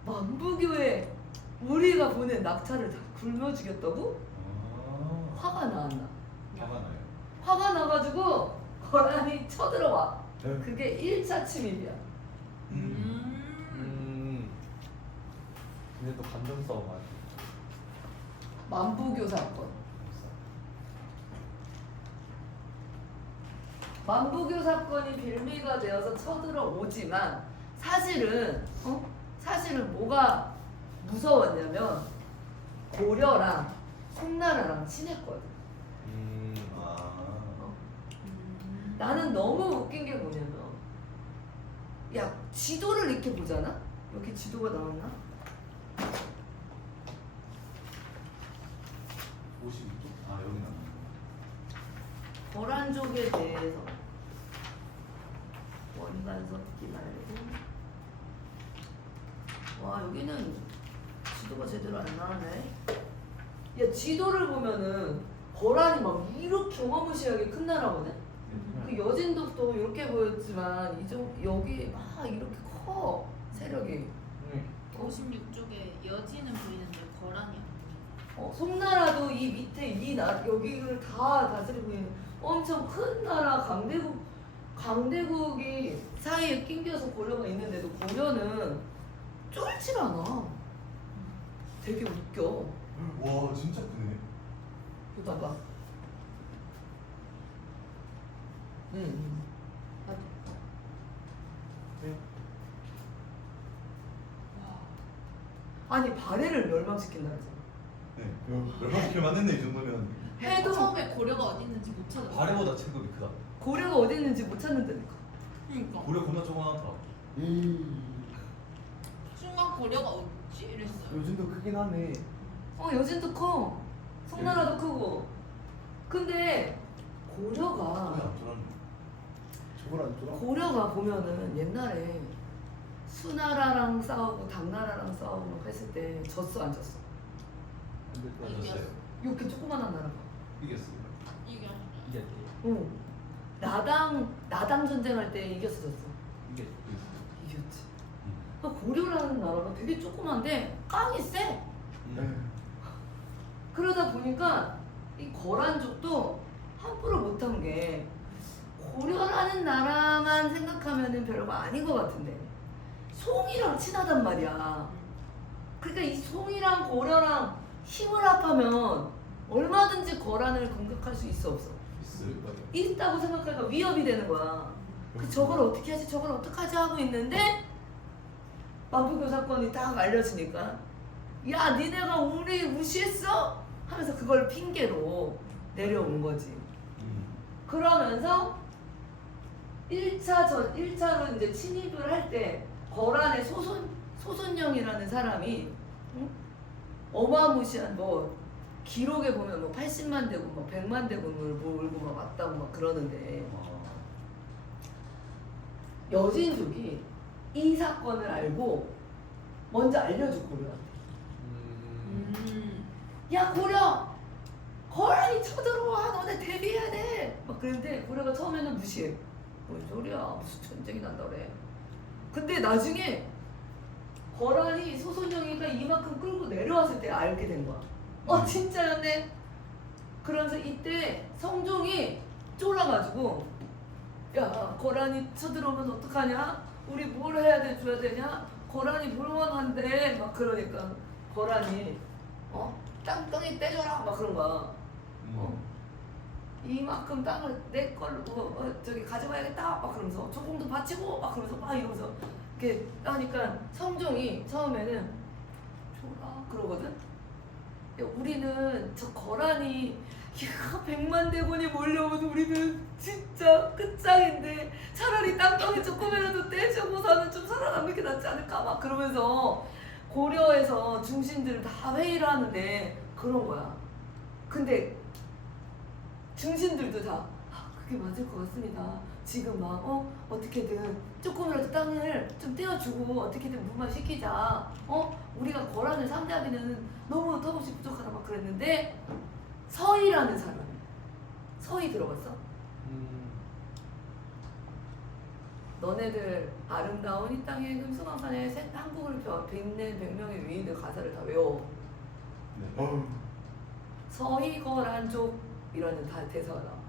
만부교에 우리가 보낸 낙타를 다 굶어 죽였다고? 화가 나왔나? 화가 나요. 화가 나가지고 거란이 쳐들어와. 그게 1차 침입이야. 근데 또 감정 싸움 하지. 만부교 사건. 만부교 사건이 빌미가 되어서 쳐들어오지만 사실은 뭐가 무서웠냐면 고려랑 송나라랑 친했거든. 나는 너무 웃긴 게 뭐냐면 야 지도를 이렇게 보잖아? 여기 지도가 나왔나? 52쪽? 아 여기 나왔네. 거란족에 대해서 원간 섞기 말고 와 여기는 지도가 제대로 안 나왔네. 야 지도를 보면은 거란이 막 이렇게 어마무시하게 큰 나라거든. 그 여진도 또 이렇게 보였지만 여기 막 이렇게 커 세력이. 56쪽에 여지는 보이는데 거란이 안 보여. 송나라도 이 밑에 여기를 다 다스리고 있는 엄청 큰 나라 강대국이 사이에 낑겨서 고려가 있는데도 고려는 쫄질 않아. 되게 웃겨. 와 진짜 크네. 이거 봐봐. 응. 아니 발해를 멸망시킨다 그러잖아. 네. 멸망시킬 만했네 이 정도면. 해도 처음에 고려가 어디 있는지 못 찾았어. 발해보다 체급이 크다. 고려가 어디 있는지 못 찾는다니까. 그러니까 고려 겁나 조그맣다. 순간 고려가 어디 이랬어요. 요즘도 크긴 하네. 여진도 커. 송나라도 크고. 근데 고려가 왜안 쫄았네? 저걸 안 쫄아? 고려가 보면은 옛날에 수나라랑 싸우고 당나라랑 싸우고 막 했을 때 졌어 안 졌어? 근데 또 이겼어. 졌어요. 이렇게 조그만한 나라가. 이겼어요. 이게 아니라 이겼지. 응. 나당 전쟁할 때 이겼어 졌어? 이게 이겼지. 그러니까 고려라는 나라가 되게 조그만데 깡이 세. 그러다 보니까 이 거란족도 함부로 못한 게 고려라는 나라만 생각하면은 별거 아닌 것 같은데 송이랑 친하단 말이야. 그러니까 이 송이랑 고려랑 힘을 합하면 얼마든지 거란을 공격할 수 있어 없어? 있다고 생각하니까 위협이 되는 거야. 그 저걸 어떻게 하지 저걸 어떡하지 하고 있는데 만부교 사건이 딱 알려지니까 야 니네가 우리 무시했어? 하면서 그걸 핑계로 내려온 거지. 그러면서 1차로 이제 침입을 할 때 거란의 소손영이라는 사람이 응? 어마무시한 뭐 기록에 보면 뭐 80만 대군, 뭐 100만 대군을 몰고 막 왔다고 막 그러는데 여진족이 이 사건을 알고 먼저 알려줘 고려한테. 야 고려! 거란이 쳐들어와 너네 대비해야 돼! 막 그랬는데 고려가 처음에는 무시해. 뭔 소리야 무슨 전쟁이 난다 그래. 근데 나중에 거란이 소손영이가 이만큼 끌고 내려왔을 때 알게 된 거야. 진짜였네. 그러면서 이때 성종이 쫄아가지고 야 거란이 쳐들어오면 어떡하냐? 우리 뭘 해야 돼 줘야 되냐? 거란이 볼만한데 막 그러니까 거란이 땅덩이 떼줘라 막 그런 거야. 이만큼 땅을 내 걸로 저기 가져가야겠다 막 그러면서 조공도 바치고 막 그러면서 막 이러면서 이렇게 하니까 성종이 처음에는 줘라 그러거든. 야, 우리는 저 거란이 100만 대군이 몰려오면 우리는 진짜 끝장인데 차라리 땅덩이 조금이라도 떼주고서는 좀 살아남는 게 낫지 않을까 막 그러면서 고려에서 중신들을 다 회의를 하는데 그런 거야. 근데 중신들도 다 그게 맞을 것 같습니다. 지금 막 어떻게든 조금이라도 땅을 좀 떼어주고 어떻게든 무마시키자. 우리가 거란을 상대하기는 너무 턱없이 부족하다 막 그랬는데 서희라는 사람이 서희 들어봤어? 너네들 아름다운 이 땅의 금수강산에 한국을 빛낸 100명의 위인들 가사를 다 외워. 서희 거란족이라는 다 대사가 나와.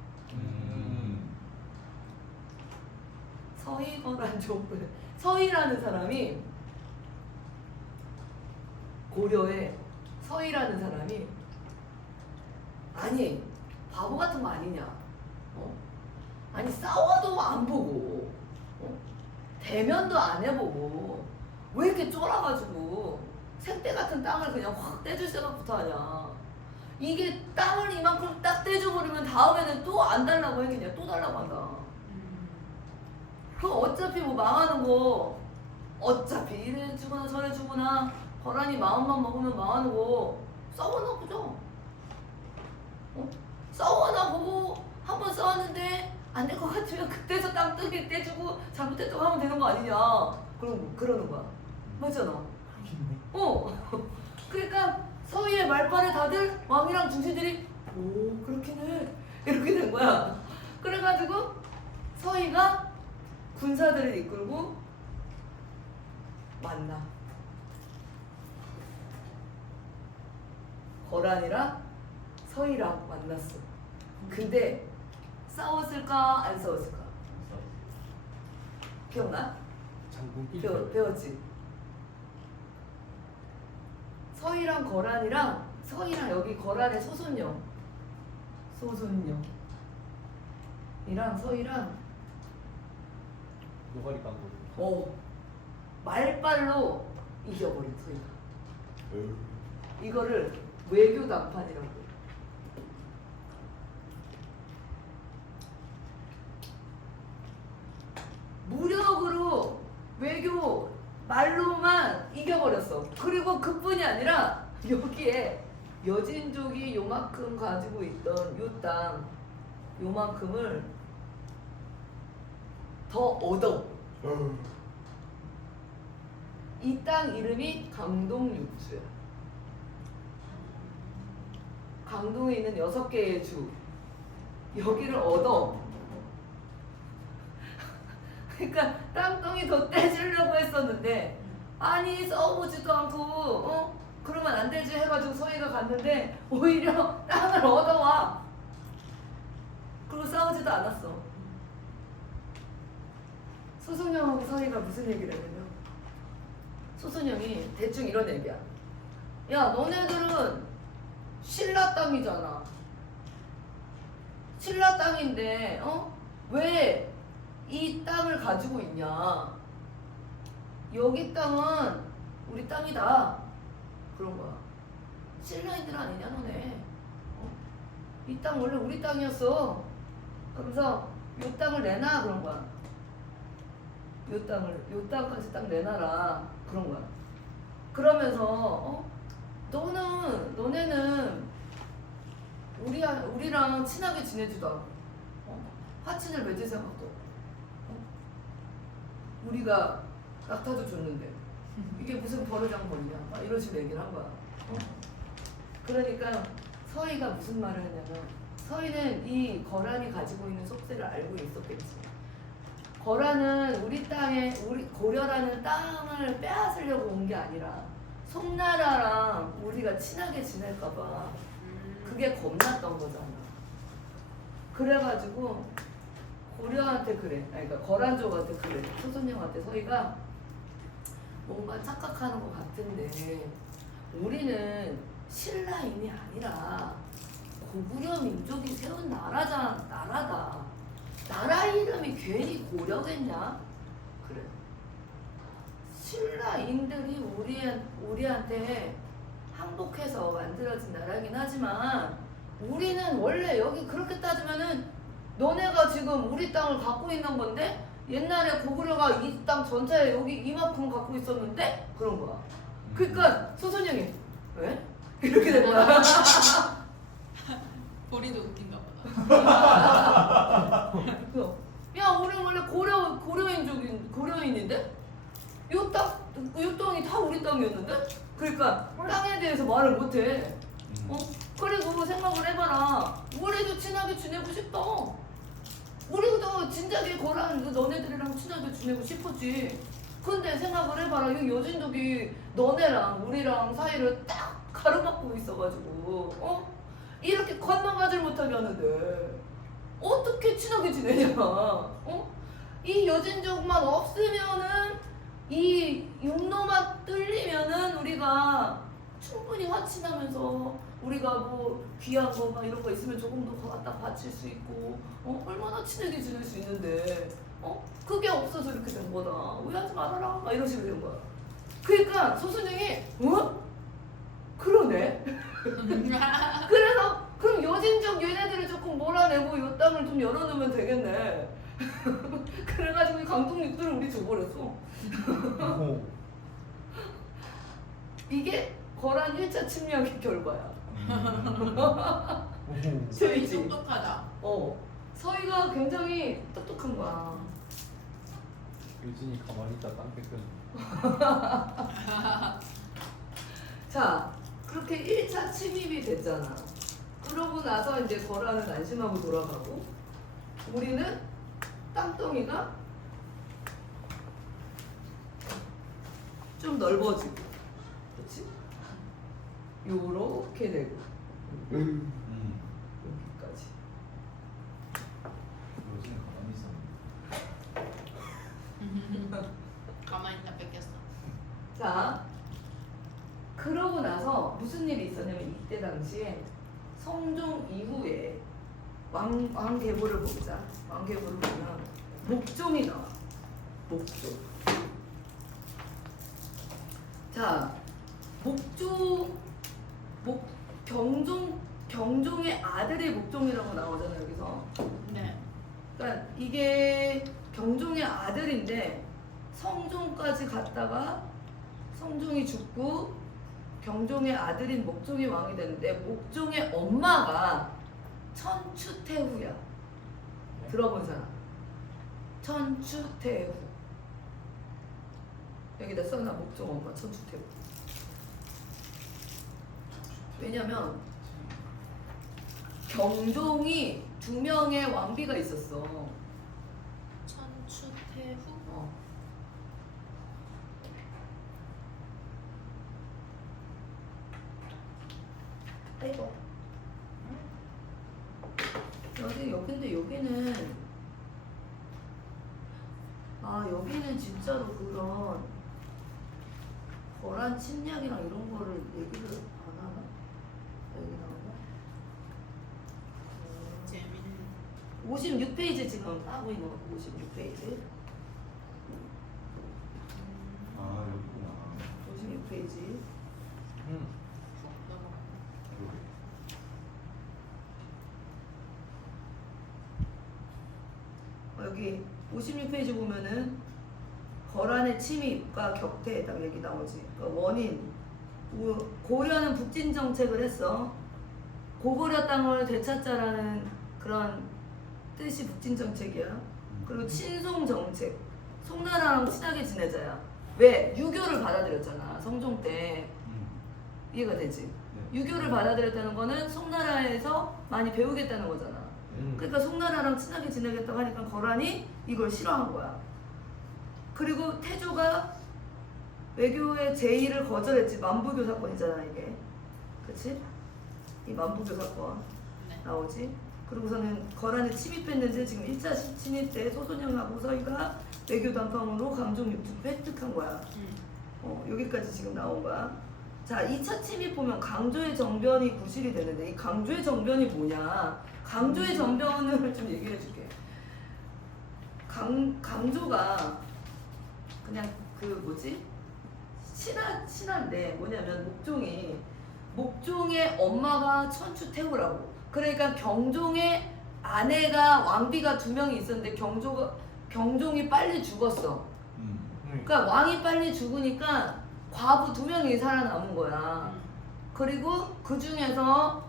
서희 거란족. 서희라는 사람이 고려에 서희라는 사람이 아니 바보 같은 거 아니냐? 아니 싸워도 안 보고 대면도 안 해보고 왜 이렇게 쫄아가지고 생떼 같은 땅을 그냥 확 떼줄 생각부터 하냐? 이게 땅을 이만큼 딱 떼줘버리면 다음에는 또 안 달라고 하겠냐? 또 달라고 한다. 그럼 어차피 뭐 망하는 거 어차피 이래 주거나 저래 주거나 거란이 마음만 먹으면 망하는 거 싸워나 보죠. 싸워나 보고 한번 싸웠는데 안 될 것 같으면 그때서 땅덩이 떼주고 잘못했다고 하면 되는 거 아니냐. 그러는 거야. 맞잖아. 그러니까 서희의 말빨에 다들 왕이랑 중신들이 오 그렇긴 해 이렇게 된 거야. 그래가지고 서희가 군사들을 이끌고 만나. 거란이랑 서희랑 만났어. 근데 싸웠을까 안 싸웠을까? 기억나? 장군 배웠지? 서희랑 거란이랑 여기 거란의 소손영이랑 서희랑 노가리 깡고. 말빨로 이겨버린 서희가. 이거를 외교 난판이라고 해. 무력으로 외교 말로만 이겨버렸어. 그리고 그뿐이 아니라 여기에 여진족이 요만큼 가지고 있던 요 땅 요만큼을 더 얻어. 이 땅 이름이 강동육주야. 강동에 있는 6개의 주 여기를 얻어 그러니까 땅덩이 더 떼주려고 했었는데 아니 싸워보지도 않고 그러면 안 되지 해가지고 서희가 갔는데 오히려 땅을 얻어와. 그리고 싸우지도 않았어. 소순영하고 서희가 무슨 얘기를 했냐면 소순영이 대충 이런 얘기야. 야 너네들은 신라 땅이잖아. 신라 땅인데 왜 이 땅을 가지고 있냐. 여기 땅은 우리 땅이다. 그런 거야. 신라인들 아니냐 너네. 이 땅 원래 우리 땅이었어. 그러면서 요 땅을 내놔 그런 거야. 요 땅까지 딱 내놔라 그런 거야. 그러면서 너네는 우리랑 친하게 지내지도 않고 화친을 맺을 생각도 없고 우리가 낙타도 줬는데 이게 무슨 버르장머리냐 막 이런 식으로 얘기를 한 거야. 그러니까 서희가 무슨 말을 했냐면 서희는 이 거란이 가지고 있는 속세를 알고 있었겠지. 거란은 우리 고려라는 땅을 빼앗으려고 온 게 아니라 송나라랑 우리가 친하게 지낼까봐 그게 겁났던 거잖아. 그래가지고 고려한테 그래. 그러니까 거란족한테 그래. 소선영한테 서희가 뭔가 착각하는 것 같은데 우리는 신라인이 아니라 고구려 민족이 세운 나라다. 나라 이름이 괜히 고려겠냐? 그래. 신라인들이 우리한테 항복해서 만들어진 나라긴 하지만 우리는 원래 여기 그렇게 따지면은 너네가 지금 우리 땅을 갖고 있는 건데 옛날에 고구려가 이 땅 전체에 여기 이만큼 갖고 있었는데 그런 거야. 그러니까 소선영이 왜? 이렇게 된 거야. 본인도 웃긴가 보다. 야 우리 원래 고려인인데 요 땅이 다 우리 땅이었는데 그러니까 땅에 대해서 말을 못해. 그리고 생각을 해봐라. 우리도 친하게 지내고 싶다. 우리도 진작에 너네들이랑 친하게 지내고 싶었지. 근데 생각을 해봐라. 이 여진족이 너네랑 우리랑 사이를 딱 가로막고 있어가지고 이렇게 건너가질 못하게 하는데 어떻게 친하게 지내냐. 이 여진족만 없으면은 이 육로만 뚫리면은 우리가 충분히 화친하면서 우리가 뭐 귀한 거 막 이런 거 있으면 조금 더 갖다 바칠 수 있고 얼마나 친하게 지낼 수 있는데 그게 없어서 이렇게 된 거다. 오해하지 말아라 막 이런 식으로 된 거야. 그러니까 소순영이 그러네. 그래서 그럼 여진족 얘네들을 조금 몰아내고 이 땅을 좀 열어놓으면 되겠네. 그래가지고 이 강동육들을 우리 줘버렸어. 이게 거란 1차 침략의 결과야. 되게 재밌지? 똑똑하다. 서희가 굉장히 똑똑한 거야. 유진이 가만히 있다 땅 뺏겨. 자, 그렇게 1차 침입이 됐잖아. 그러고 나서 이제 거란은 안심하고 돌아가고 우리는 땅덩이가 좀 넓어지고 그렇지? 요렇게 되고 여기까지. 요즘 가만히 있었는데. 가만히 있다 뺏겼어. 자, 그러고 나서 무슨 일이 있었냐면 이때 당시에 성종 이후에 왕계보를 보자. 왕계보를 보면 목종이 나와. 목종. 자, 경종의 아들이 목종이라고 나오잖아 여기서. 네. 그러니까 이게 경종의 아들인데 성종까지 갔다가 성종이 죽고 경종의 아들인 목종이 왕이 됐는데 목종의 엄마가 천추태후야. 들어본 사람? 천추태후. 여기다 써놔. 목종 엄마 천추태후. 왜냐면 경종이 2명의 왕비가 있었어. 천추태후. 아이고. 근데 여기는 여기는 진짜로 그런 거란 침략이랑 이런 거를 얘기를 안 하나? 여기 나오나? 재밌네. 56페이지 지금 하고 있는 거 56페이지. 아 여기구나. 56페이지. 여기 56페이지 보면은 거란의 침입과 격퇴에 딱 얘기 나오지. 그러니까 원인. 고려는 북진 정책을 했어. 고구려 땅을 되찾자라는 그런 뜻이 북진 정책이야. 그리고 친송 정책. 송나라랑 친하게 지내자야. 왜? 유교를 받아들였잖아. 성종 때. 이해가 되지? 유교를 받아들였다는 거는 송나라에서 많이 배우겠다는 거잖아. 그러니까 송나라랑 친하게 지내겠다고 하니까 거란이 이걸 싫어한 거야. 그리고 태조가 외교의 제의를 거절했지. 만부교 사건이잖아 이게. 그치? 이 만부교 사건 네. 나오지. 그리고서는 거란에 침입했는데 지금 1차 침입 때 소손영하고 서희가 외교 단방으로 강종 육투 획득한 거야. 여기까지 지금 나온 거야. 자, 2차 침입 보면 강조의 정변이 구실이 되는데 이 강조의 정변이 뭐냐? 강조의 정변을 좀 얘기해 줄게. 강조가 그냥 그 뭐지? 신하인데 뭐냐면 목종의 엄마가 천추태후라고. 그러니까 경종의 아내가 왕비가 2명이 있었는데 경종이 빨리 죽었어. 그러니까 왕이 빨리 죽으니까 과부 2명이 살아남은 거야. 그리고 그 중에서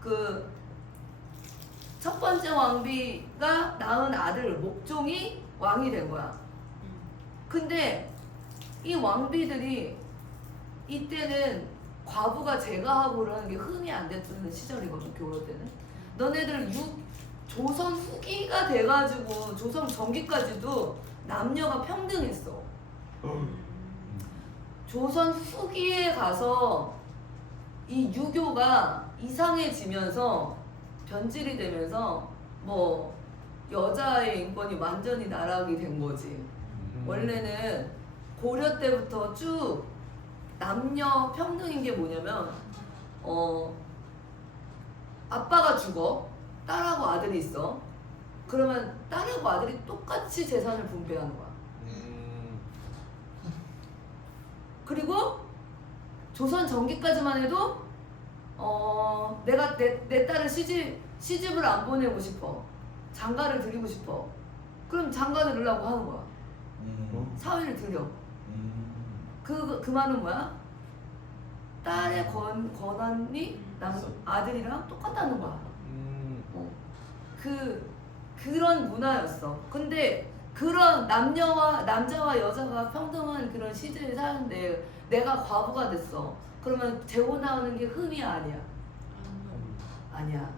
그 첫 번째 왕비가 낳은 아들 목종이 왕이 된 거야. 근데 이 왕비들이 이때는 과부가 제가하고 그러는 게 흠이 안 됐던 시절이거든. 교로 때는. 너네들 조선 후기가 돼가지고 조선 전기까지도 남녀가 평등했어. 조선 후기에 가서 이 유교가 이상해지면서 변질이 되면서 뭐 여자의 인권이 완전히 나락이 된 거지. 원래는 고려 때부터 쭉 남녀 평등인 게 뭐냐면 아빠가 죽어. 딸하고 아들이 있어. 그러면 딸하고 아들이 똑같이 재산을 분배하는 거야. 그리고 조선 전기까지만 해도 내가 내 딸을 시집을 안 보내고 싶어. 장가를 드리고 싶어. 그럼 장가 들으려고 하는 거야. 사위를 들여. 그 말은 뭐야? 딸의 권한이 아들이랑 똑같다는 거야. 그런 문화였어. 근데 그런 남자와 여자가 평등한 그런 시대에 사는데 내가 과부가 됐어. 그러면 재혼하는 게 흠이 아니야. 아니야.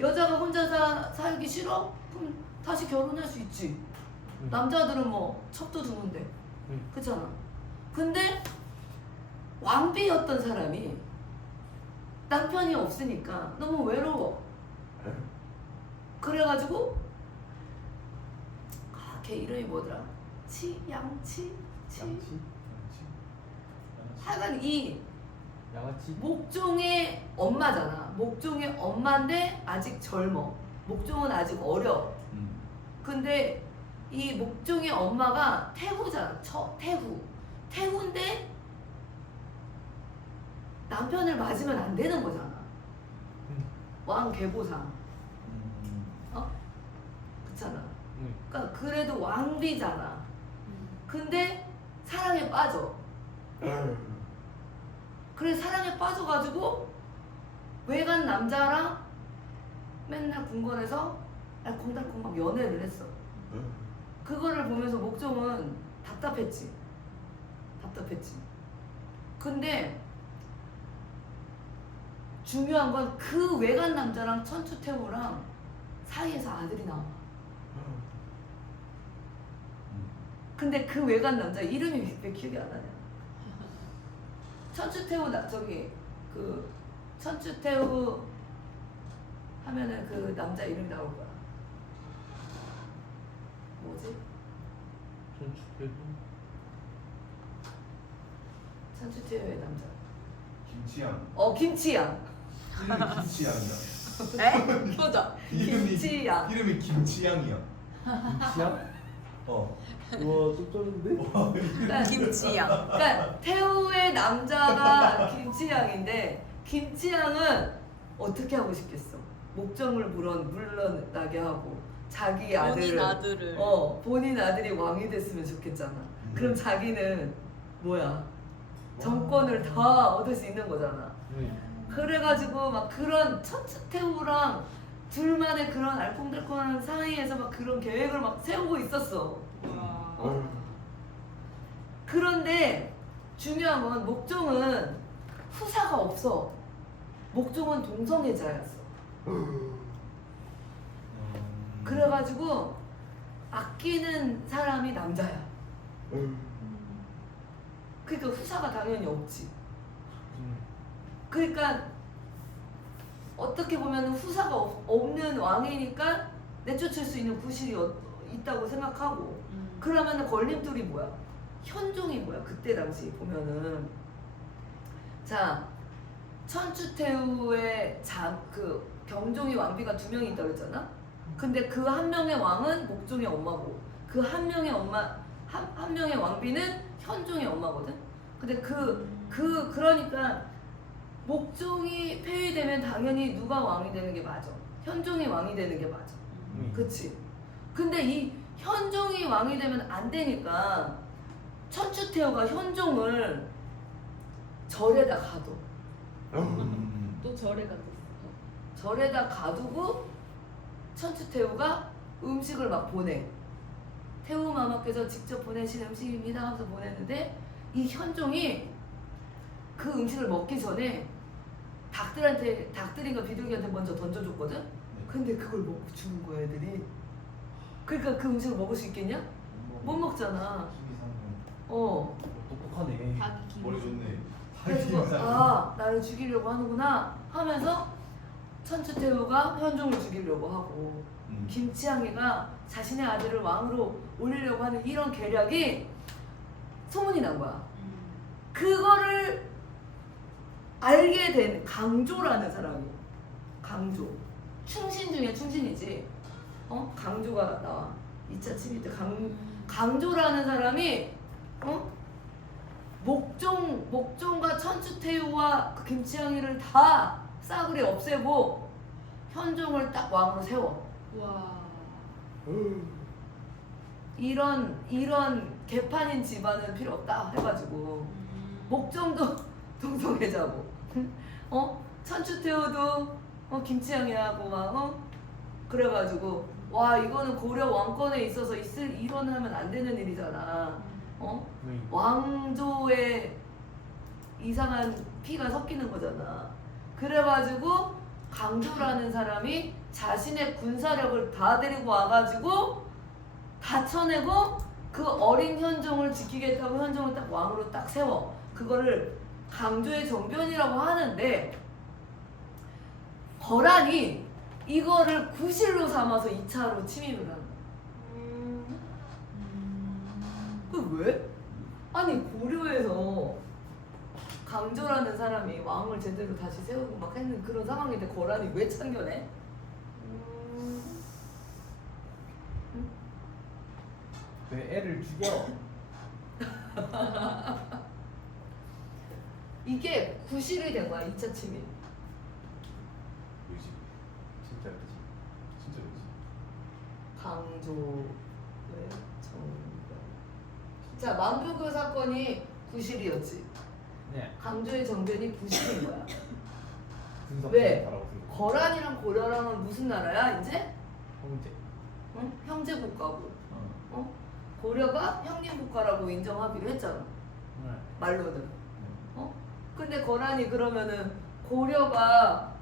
여자가 혼자 살기 싫어? 그럼 다시 결혼할 수 있지. 남자들은 뭐 첩도 두는데. 그렇잖아. 근데 왕비였던 사람이 남편이 없으니까 너무 외로워. 그래가지고 걔 이름이 뭐더라? 양치? 하여간 이 양아치? 목종의 엄마잖아. 목종의 엄마인데 아직 젊어. 목종은 아직 어려. 근데 이 목종의 엄마가 태후잖아. 태후인데 남편을 맞으면 안 되는 거잖아. 왕 계보상. 그렇잖아. 그러니까 그래도 왕비잖아. 근데 사랑에 빠져. 그래 사랑에 빠져가지고 외간 남자랑 맨날 궁궐에서 알콩달콩 막 연애를 했어. 그거를 보면서 목종은 답답했지. 근데 중요한 건 그 외간 남자랑 천추태후랑 사이에서 아들이 나와. 근데 그 외간 남자 이름이 왜 기억이 안 나냐? 천추태후 천추태후 하면은 그 남자 이름 나올 거야. 뭐지? 천추태후. 천추태후의 남자. 김치향. 김치양. 이름이 김치향이야. 에? 보자. 김치양. 이름이 김치향이야. 김치야? 어. 우와 좀 쩔는데? 김치야. 그러니까 태우의 남자가 김치양인데 김치양은 어떻게 하고 싶겠어? 목적을 물러나게 하고 자기 본인 아들을 아들을. 본인 아들이 왕이 됐으면 좋겠잖아. 그럼 자기는 뭐야? 정권을 다 얻을 수 있는 거잖아. 그래가지고 막 그런 천추태후랑 둘만의 그런 알콩달콩한 사이에서 막 그런 계획을 막 세우고 있었어. 와. 그런데 중요한 건 목종은 후사가 없어. 목종은 동성애자였어. 그래가지고 아끼는 사람이 남자야. 그러니까 후사가 당연히 없지. 그러니까 어떻게 보면 후사가 없는 왕이니까 내쫓을 수 있는 구실이 있다고 생각하고, 그러면 걸림돌이 뭐야? 현종이 뭐야? 그때 당시 보면은 자 천추태후의 그 경종이 왕비가 2명이 있다고 했잖아. 근데 그 한 명의 왕은 목종의 엄마고 그 한 명의 한 명의 왕비는 현종의 엄마거든. 근데 그러니까 목종이 폐위되면 당연히 누가 왕이 되는 게 맞아? 현종이 왕이 되는 게 맞아. 그치? 근데 이 현종이 왕이 되면 안 되니까 천추태후가 현종을 절에다 가둬. 또 절에 갔었어. 절에다 가두고 천추태후가 음식을 막 보내. 태후 마마께서 직접 보내신 음식입니다 하면서 보냈는데 이 현종이 그 음식을 먹기 전에 닭들인가 비둘기한테 먼저 던져줬거든? 근데 그걸 먹고 죽은 거야 애들이. 그러니까 그 음식을 먹을 수 있겠냐? 못 먹잖아. 똑똑하네. 닭이 김. 머리 좋네. 그래서 나를 죽이려고 하는구나 하면서 천추태후가 현종을 죽이려고 하고 김치향이가 자신의 아들을 왕으로 올리려고 하는 이런 계략이 소문이 난 거야. 그거를 알게 된 강조라는 사람이. 강조. 충신 중에 충신이지. 강조가 나와. 2차 침입 때 강조라는 사람이 목종과 천추태후와 그 김치향이를 다 싸그리 없애고 현종을 딱 왕으로 세워. 와. 이런 개판인 집안은 필요 없다 해가지고 목종도 동성애자고 천추태후도 김치향이하고 막 그래가지고 와 이거는 고려 왕권에 있어서 일어나면 안 되는 일이잖아. 왕조의 이상한 피가 섞이는 거잖아. 그래가지고 강조라는 사람이 자신의 군사력을 다 데리고 와가지고 다 쳐내고 그 어린 현종을 지키겠다고 현종을 딱 왕으로 딱 세워. 그거를 강조의 정변이라고 하는데 거란이 이거를 구실로 삼아서 2차로 침입을 하는 거야. 그 왜? 아니 고려에서 강조라는 사람이 왕을 제대로 다시 세우고 막 했는 그런 상황인데 거란이 왜 참견해? 왜 애를 죽여? 이게 구실이 된 거야 2차 침입. 왜지? 진짜 그지. 진짜 왜지? 강조의 정변. 자 만두교 사건이 구실이었지. 네. 강조의 정변이 구실인 거야. 분석. 왜? 잘하고 생각. 거란이랑 고려랑은 무슨 나라야 이제? 형제. 응? 형제 국가고. 어. 고려가 형님 국가라고 인정하기로 했잖아. 네. 말로는. 근데 거란이 그러면은 고려가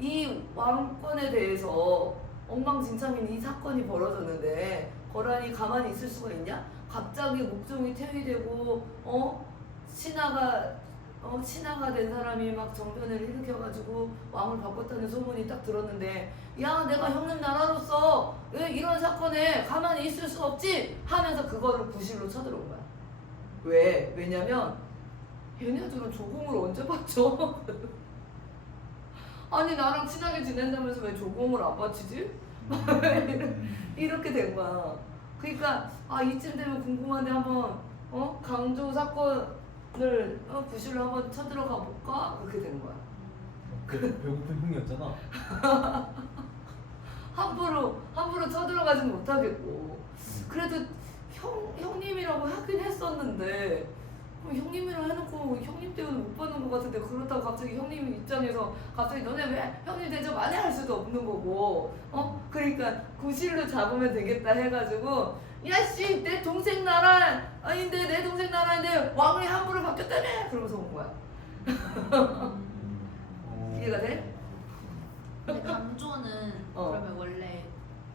이 왕권에 대해서 엉망진창인 이 사건이 벌어졌는데 거란이 가만히 있을 수가 있냐? 갑자기 목종이 퇴위되고 신하가 신하가 된 사람이 막 정변을 일으켜가지고 왕을 바꿨다는 소문이 딱 들었는데 야 내가 형님 나라로서 왜 이런 사건에 가만히 있을 수 없지 하면서 그거를 구실로 쳐들어온 거야. 왜? 왜냐면 얘네들은 조공을 언제 받죠? 아니 나랑 친하게 지낸다면서 왜 조공을 안 바치지? 이렇게 된 거야. 그러니까 이쯤 되면 궁금한데 한번 강조 사건을 구실로 한번 쳐들어가 볼까? 그렇게 된 거야. 배고픈 형이었잖아. 함부로 쳐들어가지는 못하겠고 그래도 형님이라고 하긴 했었는데 형님이라고 해놓고 형님 대우는 못 받는 것 같은데 그렇다고 갑자기 형님 입장에서 갑자기 너네 왜 형님 대접 안 해? 할 수도 없는 거고 그러니까 구실로 잡으면 되겠다 해가지고 야씨 내 동생 나라 아닌데 내 동생 나라인데 왕이 함부로 바뀌었다며 그러면서 온 거야. 이해가 돼? 근데 강조는 어. 그러면 원래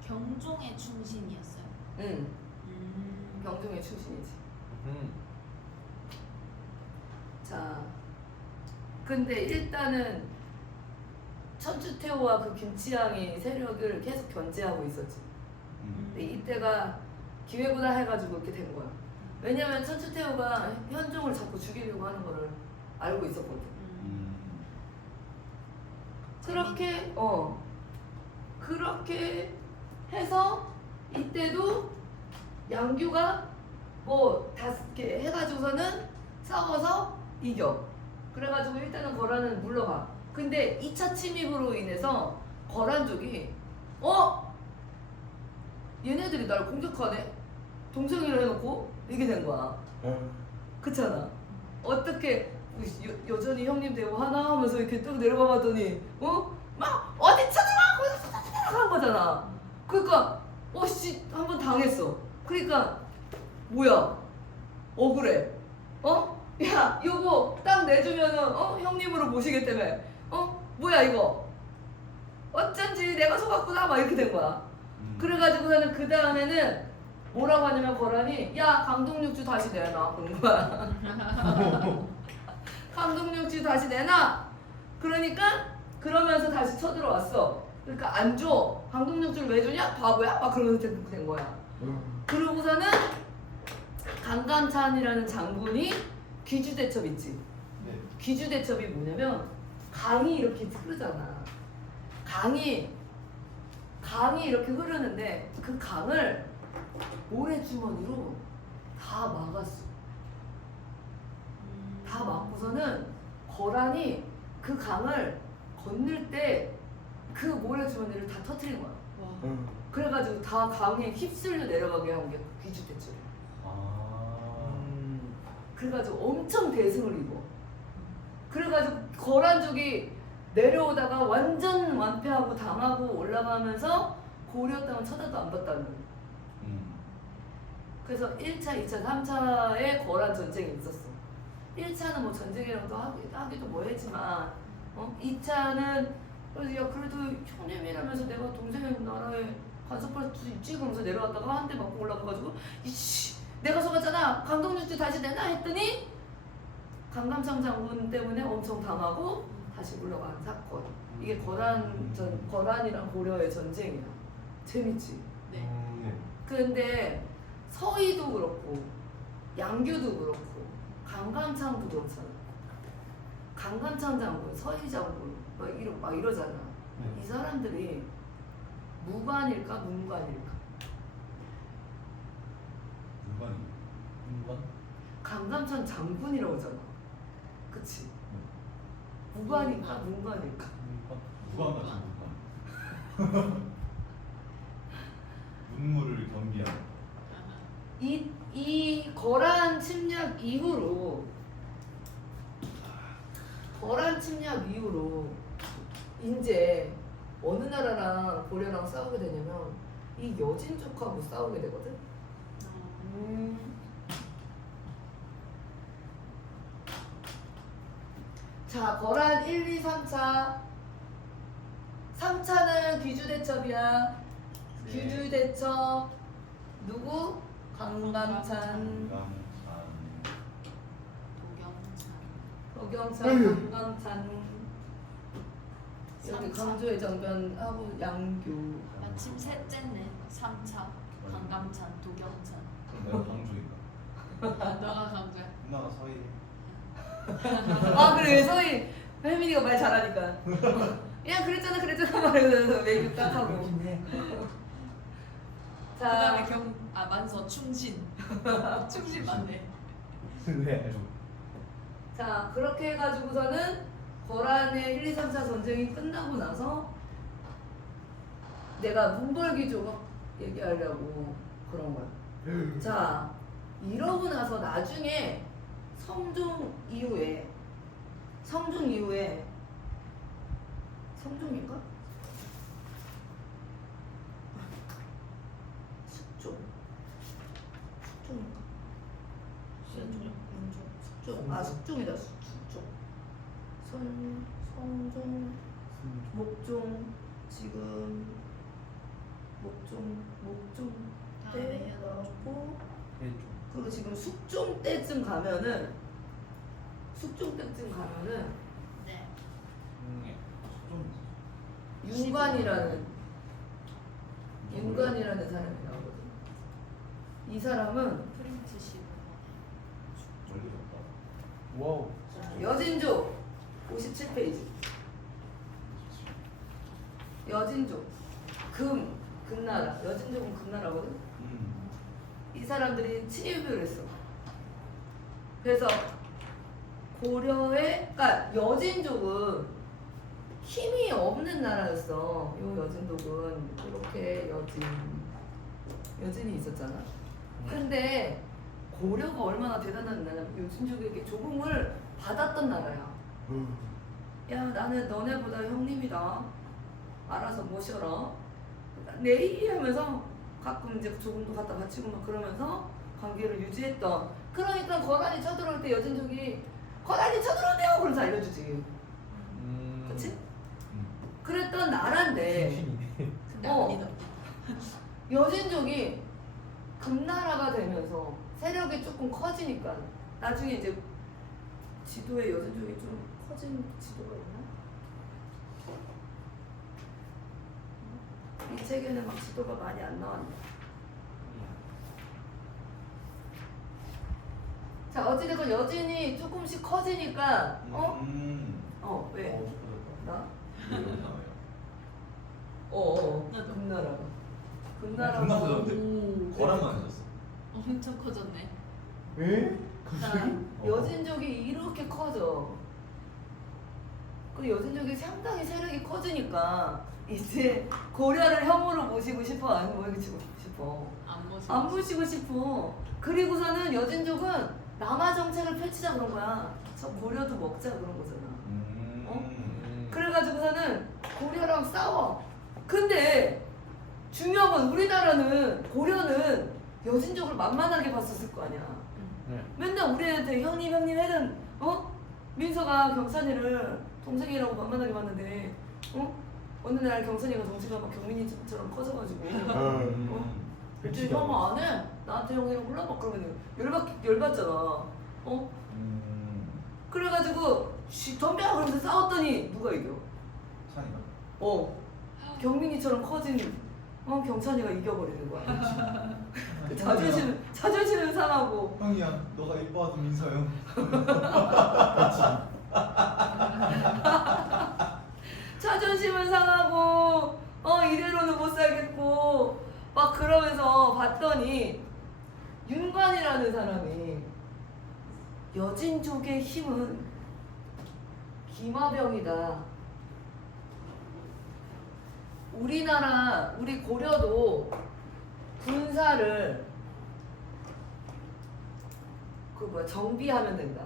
경종의 충신이었어요. 응 경종의 출신이지. 자, 근데 일단은 천추태후와 그 김치향이 세력을 계속 견제하고 있었지. 근데 이때가 기회구나 해가지고 이렇게 된 거야. 왜냐면 천추태후가 현종을 자꾸 죽이려고 하는 거를 알고 있었거든. 그렇게 해서 이때도 양규가 뭐 다섯 개 해가지고서는 싸워서 이겨. 그래가지고 일단은 거란은 물러가. 근데 2차 침입으로 인해서 거란족이 얘네들이 날 공격하네? 동생이라 해놓고 이게 된 거야. 그렇잖아. 어떻게 여전히 형님 되고 하나 하면서 이렇게 딱 내려가 봤더니 막 어디 쳐들어가 거기서 쳐들어가 한 거잖아. 그러니까 한번 당했어. 그러니까 뭐야 억울해. 야 요거 딱 내주면은 형님으로 모시겠다며. 뭐야 이거 어쩐지 내가 속았구나 막 이렇게 된 거야. 그래가지고서는 그 다음에는 뭐라고 하냐면 거란이 야 강동육주 다시 내놔 그런 거야. 강동육주 다시 내놔. 그러니까 그러면서 다시 쳐들어왔어. 그러니까 안 줘. 강동육주를 왜 주냐? 바보야? 막 그러면서 된 거야. 그러고서는 강감찬이라는 장군이 귀주대첩 있지. 네. 귀주대첩이 뭐냐면 강이 이렇게 흐르잖아. 강이 이렇게 흐르는데 그 강을 모래주머니로 다 막았어. 다 막고서는 거란이 그 강을 건널 때 그 모래주머니를 다 터뜨린 거야. 그래가지고 다 강에 휩쓸려 내려가게 한 게 귀주대첩이야. 그래가지고 엄청 대승을 입어. 그래가지고 거란족이 내려오다가 완전 완패하고 당하고 올라가면서 고려 땅은 쳐다도 안 봤다는. 그래서 1차, 2차, 3차에 거란 전쟁이 있었어. 1차는 뭐 전쟁이라고도 하기도 뭐했지만 2차는 야 그래도 형님이라면서 내가 동생의 나라에 간섭할 수 있지 그러면서 내려왔다가 한 대 맞고 올라가가지고 이씨 내가 속았잖아 강동육주 다시 내놔 했더니 강감상 장군 때문에 엄청 당하고 다시 물러간 사건. 이게 거란이랑 고려의 전쟁이야. 재밌지? 네. 근데 서희도 그렇고 양규도 그렇고 강감창도 그렇잖아. 강감창 장군, 서희 장군 막 이러잖아. 이 사람들이 무관일까 문관일까? 문관? 강감찬 장군이라고 하잖아. 그치? 무관일까 문관일까? 누가 맞지 문관? 문무를 경비하는. 이 거란 침략 이후로 이제 어느 나라랑 고려랑 싸우게 되냐면 이 여진족하고 싸우게 되거든. 자, 거란 1, 2, 3차. 3차는 귀주대첩이야. 귀주대첩 누구? 강감찬. 도경찬. 도경찬, 강강찬 여기 삼차. 강조의 정변하고 양교. 마침 셋째네. 3차. 강감찬, 도경찬. 그럼 내가 강조인가? 너가 강조야. 누나가 서희. 아 그래 서희 혜민이가 말 잘하니까. 야 그랬잖아 말하면서 매일 딱 하고. 그다음에 자, 만서 충신. 충신 맞네. 네. 자 그렇게 해가지고서는 거란의 1, 2, 3, 4 전쟁이 끝나고 나서 내가 문벌기 조각 얘기하려고 그런 거야. 자 이러고 나서 나중에 성종 이후에 성종인가? 숙종인가? 숙종이다. 성종, 목종, 지금 목종 다음에 때 나오고 해줘. 그리고 지금 숙종 때쯤 가면은 네. 좀 윤관이라는 사람이 나오거든. 이 사람은 프린트 15. 멀리 갔다. 와우. 여진족 57페이지. 여진족 금나라. 여진족은 금나라거든. 이 사람들이 친일교를 했어. 그래서 고려의 그러니까 여진족은 힘이 없는 나라였어. 요 여진족은 이렇게 여진이 있었잖아. 근데 고려가 얼마나 대단한 나라냐면 여진족에게 조공을 받았던 나라야. 야 나는 너네보다 형님이다. 알아서 모셔라. 내이 하면서 가끔 이제 조공도 갖다 바치고 막 그러면서 관계를 유지했던. 그러니까 거란이 쳐들어올 때 여진족이 거란이 쳐들어오네요 그러면서 알려주지. 그치? 그랬던 나라인데 신이네. 근데 어. 아니다. 여진족이 금나라가 되면서 세력이 조금 커지니까 나중에 이제 지도에 여진족이 좀 커진 지도가 있나? 이 책에는 막 지도가 많이 안 나왔네. 자 어찌됐건 여진이 조금씩 커지니까 왜? 나? 나도. 금나라가 금나라 커졌는데? 오. 거란만 해졌어. 엄청 커졌네. 에? 갑자기? 여진족이 이렇게 커져. 그 여진족이 상당히 세력이 커지니까 이제 고려를 형으로 모시고 싶어, 안 모시고 싶어? 안 모시고. 안 모시고 싶어. 그리고서는 여진족은 남하 정책을 펼치자 그런 거야. 저 고려도 먹자 그런 거잖아. 그래가지고서는 고려랑 싸워. 근데 중요한 건 우리나라는 고려는 여진족을 만만하게 봤었을 거 아니야. 네. 맨날 우리한테 형님 해는 민서가 경찬이를 동생이라고 만만하게 봤는데 어느 날 경찬이가 덩치가 막 경민이처럼 커져가지고 이제 형 안 해? 나한테 형이라고 불러? 막 그러면 열받잖아. 그래가지고 덤벼 그러면서 싸웠더니 누가 이겨? 찬이가? 경민이처럼 커진 경찬이가 이겨버리는 거야. 자존심은 상하고. 형이야, 너가 이뻐하던 민서 형. 자존심은 상하고 이대로는 못 살겠고 막 그러면서 봤더니 윤관이라는 사람이 여진족의 힘은 기마병이다. 우리 고려도 군사를 정비하면 된다.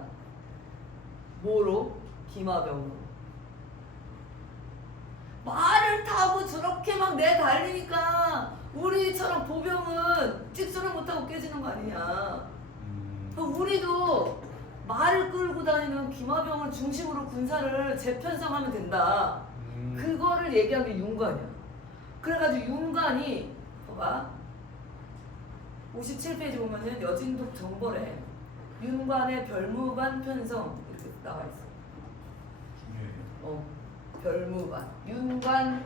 뭐로? 기마병으로. 말을 타고 저렇게 막 내달리니까 우리처럼 보병은 찍소를 못하고 깨지는 거 아니냐. 우리도 말을 끌고 다니는 기마병을 중심으로 군사를 재편성하면 된다. 그거를 얘기한 게 윤관이야. 그래가지고 윤관이 봐봐 57페이지 보면은 여진독 정벌에 윤관의 별무반 편성 이렇게 나와 있어. 별무반. 윤관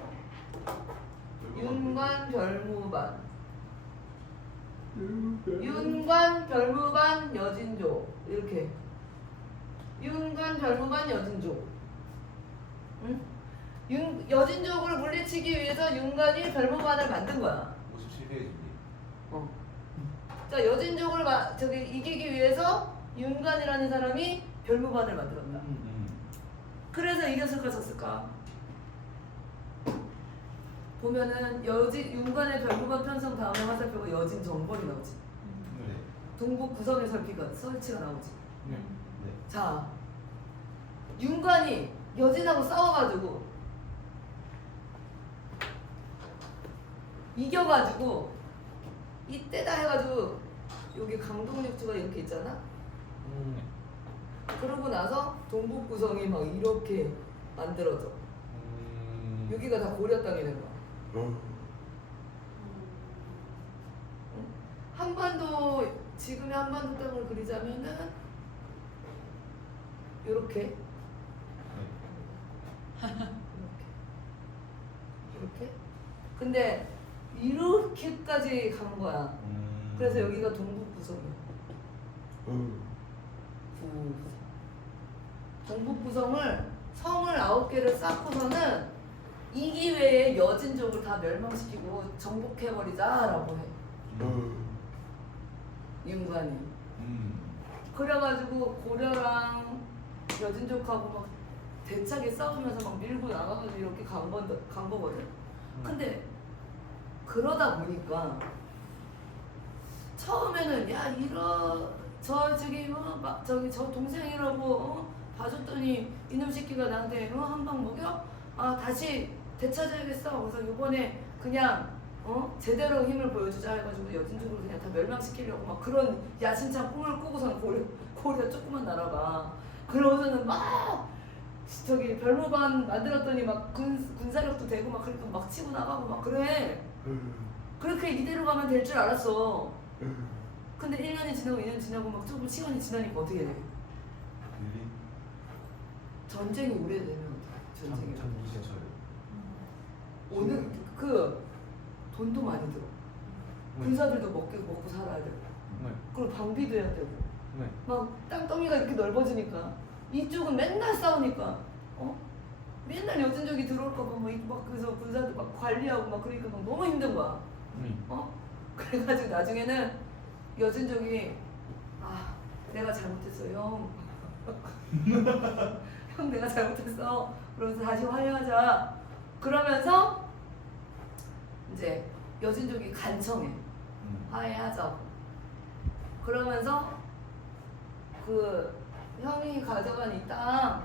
별무반. 윤관 별무반 여진조 이렇게. 윤관 별무반 여진조. 응? 여진족을 물리치기 위해서 윤관이 별무반을 만든 거야. 57페이지. 자, 여진족을 이기기 위해서 윤관이라는 사람이 별무반을 만들었다. 그래서 이겼을까 졌을까? 보면은 윤관의 별무반 편성 다음에 화살표가 여진 정벌이 나오지. 네. 동북 구성의 설치가 나오지. 네. 네. 자, 윤관이 여진하고 싸워가지고 이겨가지고 이때다 해가지고 여기 강동육주가 이렇게 있잖아. 그러고 나서 동북 구성이 막 이렇게 만들어져. 여기가 다 고려 땅이 된 거야. 한반도 지금의 한반도 땅을 그리자면은 이렇게 이렇게. 근데 이렇게까지 간 거야. 그래서 여기가 동북 구성이야. 동북 구성을 성을 9개를 쌓고서는 이 기회에 여진족을 다 멸망시키고 정복해버리자라고 해. 윤관이. 그래가지고 고려랑 여진족하고 막 대차게 싸우면서 막 밀고 나가가지고 이렇게 간 거거든. 근데 그러다 보니까 처음에는 야 저 동생이라고 봐줬더니 이놈 새끼가 나한테 한 방 먹여? 다시 되찾아야겠어. 그래서 이번에 그냥 제대로 힘을 보여주자 해가지고 여진족을 그냥 다 멸망시키려고 막 그런 야심찬 꿈을 꾸고서는 고려 조그만 나라가 그러고서는 막 별무반 만들었더니 막 군사력도 되고 막 그러니까 막 치고 나가고 막 그래. 그렇게 이대로 가면 될 줄 알았어. 근데 1년이 지나고 2년 지나고 막 조금 시간이 지나니까 어떻게 돼? 전쟁이 오래되면 전쟁이 오늘 돈도 많이 들어. 군사들도 먹고 살아야 되고. 그리고 방비도 해야 되고. 막 땅덩이가 이렇게 넓어지니까 이쪽은 맨날 싸우니까 맨날 여진족이 들어올까봐 막 그래서 군사들 막 관리하고 막 그러니까 막 너무 힘든 거야. 그래가지고 나중에는 여진족이 내가 잘못했어 형. 형 내가 잘못했어. 그러면서 다시 화해하자. 그러면서 이제 여진족이 간청해. 화해하자고. 그러면서 그 형이 가져간 이 땅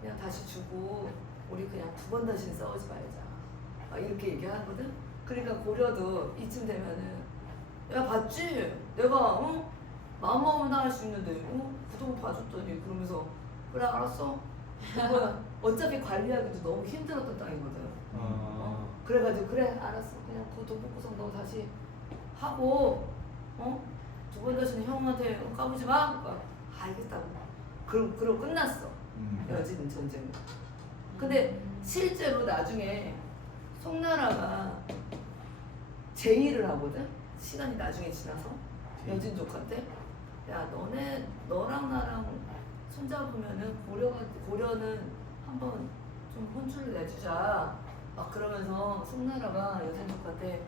그냥 다시 주고 우리 그냥 2번 다시는 싸우지 말자. 막 이렇게 얘기하거든. 그러니까 고려도 이쯤 되면은 야 봤지? 내가 마음 먹으면 다 할 수 있는데 구독을 봐줬더니 그러면서 그래 알았어. 그거야 어차피 관리하기도 너무 힘들었던 땅이거든. 그래가지고 그래 알았어 그냥 동북구성 너 다시 하고 2번 다시는 형한테 까부지 마. 그러니까 알겠다고. 그러고 끝났어. 여진 전쟁. 근데 실제로 나중에 송나라가 제의를 하거든. 시간이 나중에 지나서 여진족한테 야 너랑 나랑 손잡으면은 고려는 한번 좀 혼쭐을 내주자. 막 그러면서 송나라가 여진족한테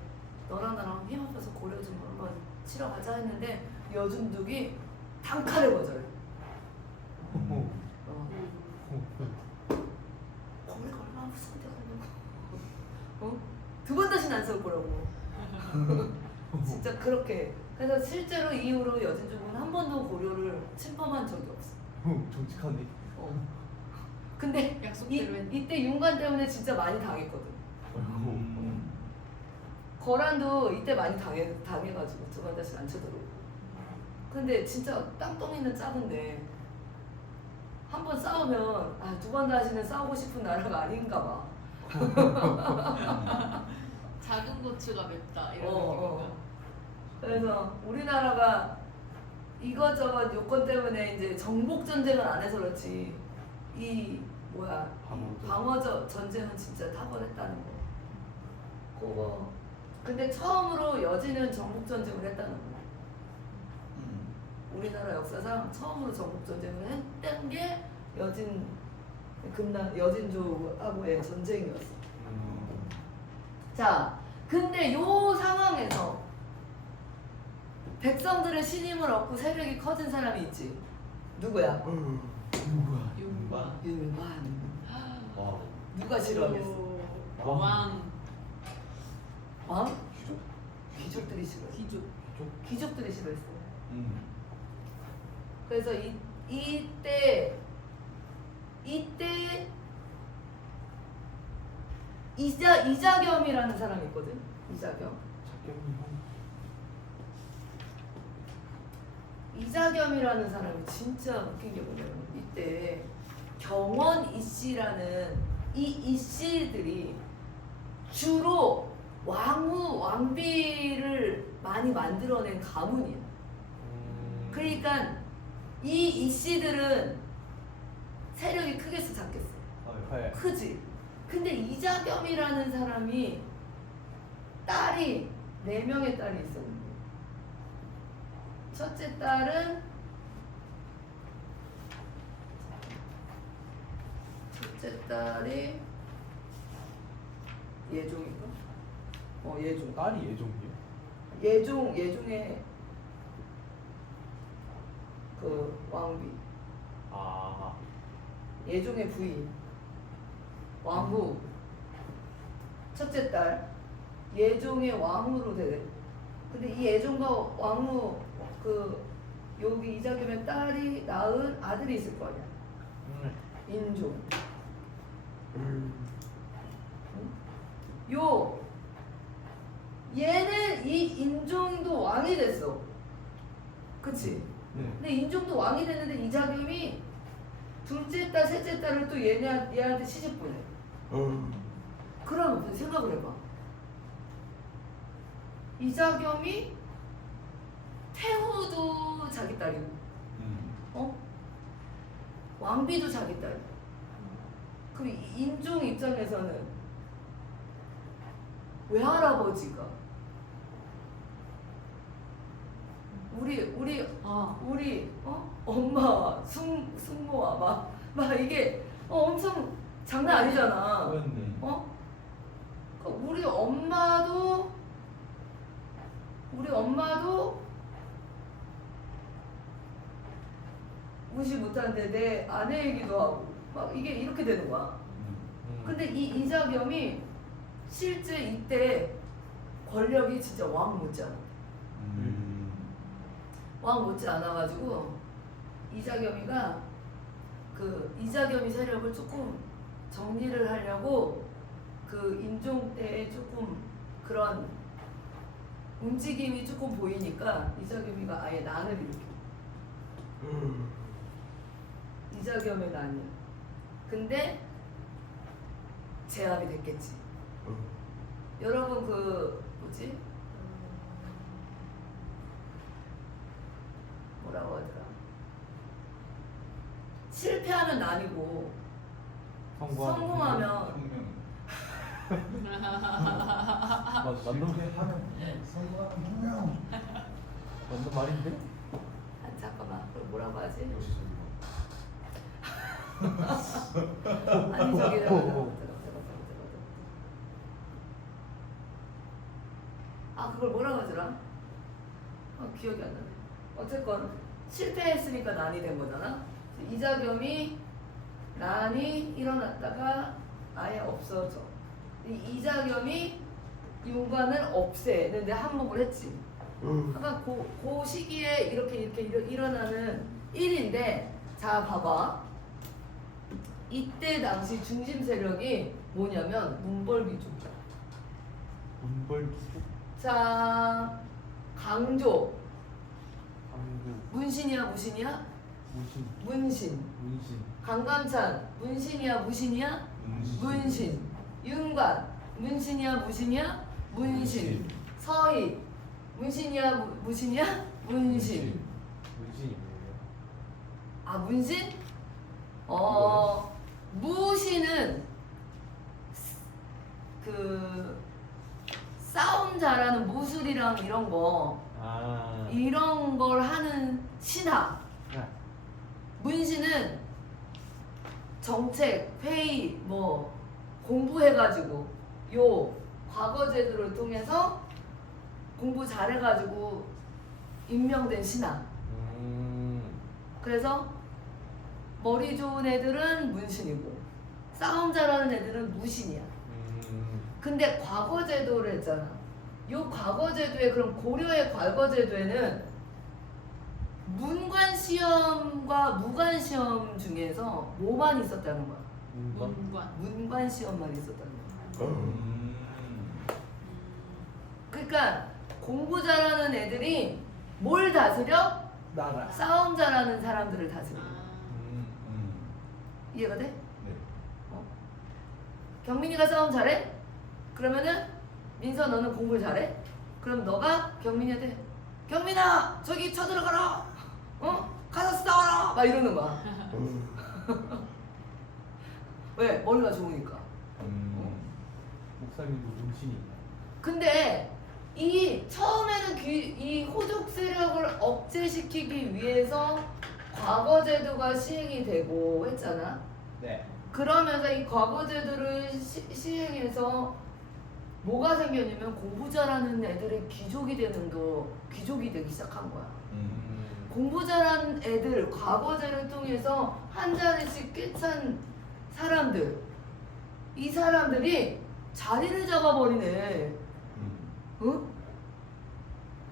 너랑 나랑 힘 합쳐서 고려 좀 한번 치러 가자 했는데 여진족이 단칼에 거절해. 거기가 얼마나 무서운데 가려고. 2번 다시는 안 싸울 거라고. 진짜 그렇게. 그래서 실제로 이후로 여진족은 한 번도 고려를 침범한 적이 없어. 정직하네. 근데 약속대로 했네. 이때 윤관 때문에 진짜 많이 당했거든. 거란도 이때 많이 당해가지고 2번 다시 안 쳐들어오고. 근데 진짜 땅덩이는 작은데 한 번 싸우면 2번 다시는 싸우고 싶은 나라가 아닌가 봐. 작은 고추가 맵다 이런 느낌인가? 그래서 우리나라가 이것저것 요건 때문에 이제 정복 전쟁을 안 해서 그렇지 이 뭐야 방어전. 방어전 전쟁은 진짜 탁월했다는 거. 그거. 근데 처음으로 여진은 전국 전쟁을 했다는 거. 우리나라 역사상 처음으로 전국 전쟁을 했던 게 여진족하고의 전쟁이었어. 자, 근데 요 상황에서 백성들의 신임을 얻고 세력이 커진 사람이 있지. 누구야? 누구야? 윤관. 윤관. 와. 누가 싫어하겠어? 왕. 왕? 귀족들이 싫어했어. 귀족. 귀족들이 싫어했어. 그래서 이때 이자겸이라는 사람이 있거든. 이자겸. 이자겸이라는 사람이 진짜 웃긴 게 뭐냐면 이때 경원 이씨라는 이 이씨들이 주로 왕비를 많이 만들어낸 가문이야. 그러니까 이 이씨들은 세력이 크겠어 작겠어? 네. 크지. 근데 이자겸이라는 사람이 딸이 4명의 딸이 있었는데 첫째 딸이 예종인가? 예종. 딸이 예종이요? 예종의 그 왕비. 아. 예종의 부인 왕후. 첫째 딸 예종의 왕후로 돼. 근데 이 예종과 왕후 여기 이자겸의 딸이 낳은 아들이 있을 거 아니야. 인종. 얘는 이 인종도 왕이 됐어. 그치? 네. 근데 인종도 왕이 됐는데 이자겸이 둘째 딸, 셋째 딸을 또 얘한테 시집 보내. 그러면 생각을 해봐. 이자겸이 태후도 자기 딸이고, 왕비도 자기 딸. 그럼 인종 입장에서는 외할아버지가 우리 엄마 숙모와 막 이게 엄청 장난 아니잖아. 그랬네. 그러니까 우리 엄마도 무시 못하는데 내 아내 얘기도 하고 막 이게 이렇게 되는 거야. 근데 이 이자겸이 실제 이때 권력이 진짜 왕 못지않아. 왕 못지않아가지고 이자겸이가 이자겸이 세력을 조금 정리를 하려고 인종 때에 조금 그런 움직임이 조금 보이니까 이자겸이가 아예 난을 일으켜. 이자겸의 난이야. 근데 제압이 됐겠지. 여러분 뭐지? 뭐라고 하더라? 실패하면 난이고 성공하면 맞는 성공하는 혁명. 맞는 말인데? 잠깐만 그럼 뭐라고 하지? 역시 아니 저기 그걸 뭐라고 하더라? 기억이 안 나네. 어쨌건 실패했으니까 난이 된 거잖아. 이자겸이 난이 일어났다가 아예 없어져. 이자겸이 윤관을 없애는데 항복을 했지. 그러니까 그 시기에 이렇게 일어나는 일인데, 자 봐봐. 이때 당시 중심 세력이 뭐냐면 문벌귀족이야. 문벌귀족? 자, 강조. 강조. 문신이야 무신이야? 무신. 문신. 문신. 강감찬 문신이야 무신이야? 문신. 윤관 문신이야 무신이야? 문신. 서희 문신이야 무신이야? 문신. 문신이 뭐예요? 문신? 마술이랑 이런 걸 하는 신하. 네. 문신은 정책, 회의, 뭐 공부해가지고 요 과거 제도를 통해서 공부 잘해가지고 임명된 신하. 그래서 머리 좋은 애들은 문신이고 싸움 잘하는 애들은 무신이야. 근데 과거 제도를 했잖아. 요 과거 제도에, 그럼 고려의 과거 제도에는 문관 시험과 무관 시험 중에서 뭐만 있었다는 거야? 문관. 문관 시험만 있었다는 거야. 음. 그러니까 공부 잘하는 애들이 뭘 다스려? 나라. 싸움 잘하는 사람들을 다스려. 이해가 돼? 네. 경민이가 싸움 잘해? 그러면은 민서 너는 공부를 잘해? 그럼 너가 경민이한테 경민아 저기 쳐들어가라. 가서 싸워라. 막 이러는 거야. 왜? 머리가 좋으니까. 목사님도 문신이 있나요? 근데 이 처음에는 이 호족 세력을 억제시키기 위해서 과거 제도가 시행이 되고 했잖아. 네. 그러면서 이 과거 제도를 시행해서 뭐가 생겼냐면 공부 잘하는 애들이 귀족이 되기 시작한 거야. 공부 잘하는 애들, 과거 제도를 통해서 한 자리씩 꿰찬 사람들, 이 사람들이 자리를 잡아버리네.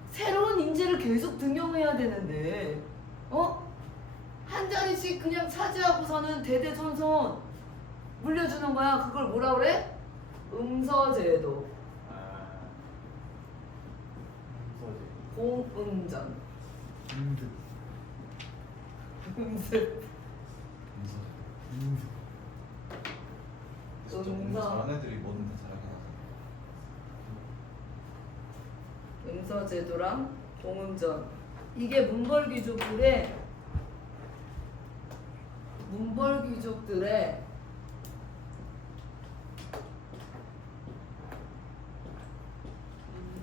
새로운 인재를 계속 등용해야 되는데, 한 자리씩 그냥 차지하고서는 대대손손 물려주는 거야. 그걸 뭐라 그래? 음서제도. 공음전. 음습. 공부 잘하는 애들이 뭐든 다 잘하게 하잖아. 음서제도랑 공음전. 이게 문벌귀족들의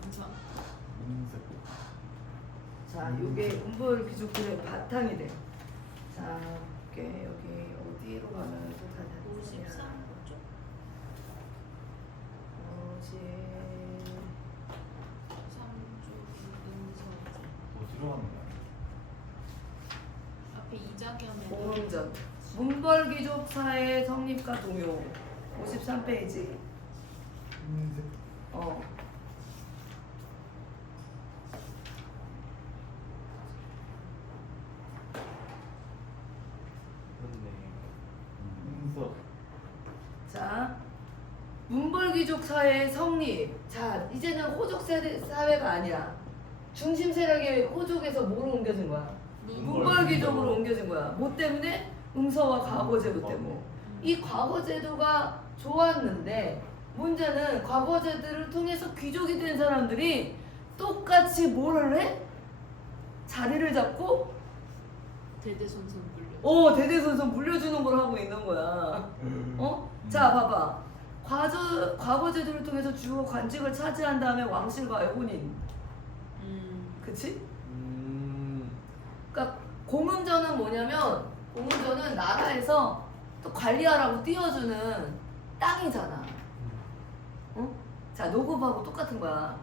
문선. 자, 요게 문벌귀족들의 바탕이 돼. 자, 이게 여기 어디로 가면 또 다 53쪽. 어디로 가는 거야? 앞에 이자겸의 공음전. 문벌귀족 사회 성립과 동요. 53페이지. 자, 문벌귀족 사회의 성립. 자, 이제는 호족 사회가 아니야. 중심 세력이 호족에서 뭐로 옮겨진 거야? 문벌귀족으로 옮겨진 거야. 뭐 때문에? 음서와 과거제도 때문에. 이 과거제도가 좋았는데 문제는 과거제도를 통해서 귀족이 된 사람들이 똑같이 뭐를 해? 자리를 잡고 대대손손 물려. 대대손손 물려주는 걸 하고 있는 거야. 자, 봐봐. 과거 제도를 통해서 주요 관직을 차지한 다음에 왕실과의 혼인. 그치? 그러니까 공음전은 뭐냐면, 공음전은 나라에서 또 관리하라고 띄워주는 땅이잖아. 자, 노급하고 똑같은 거야.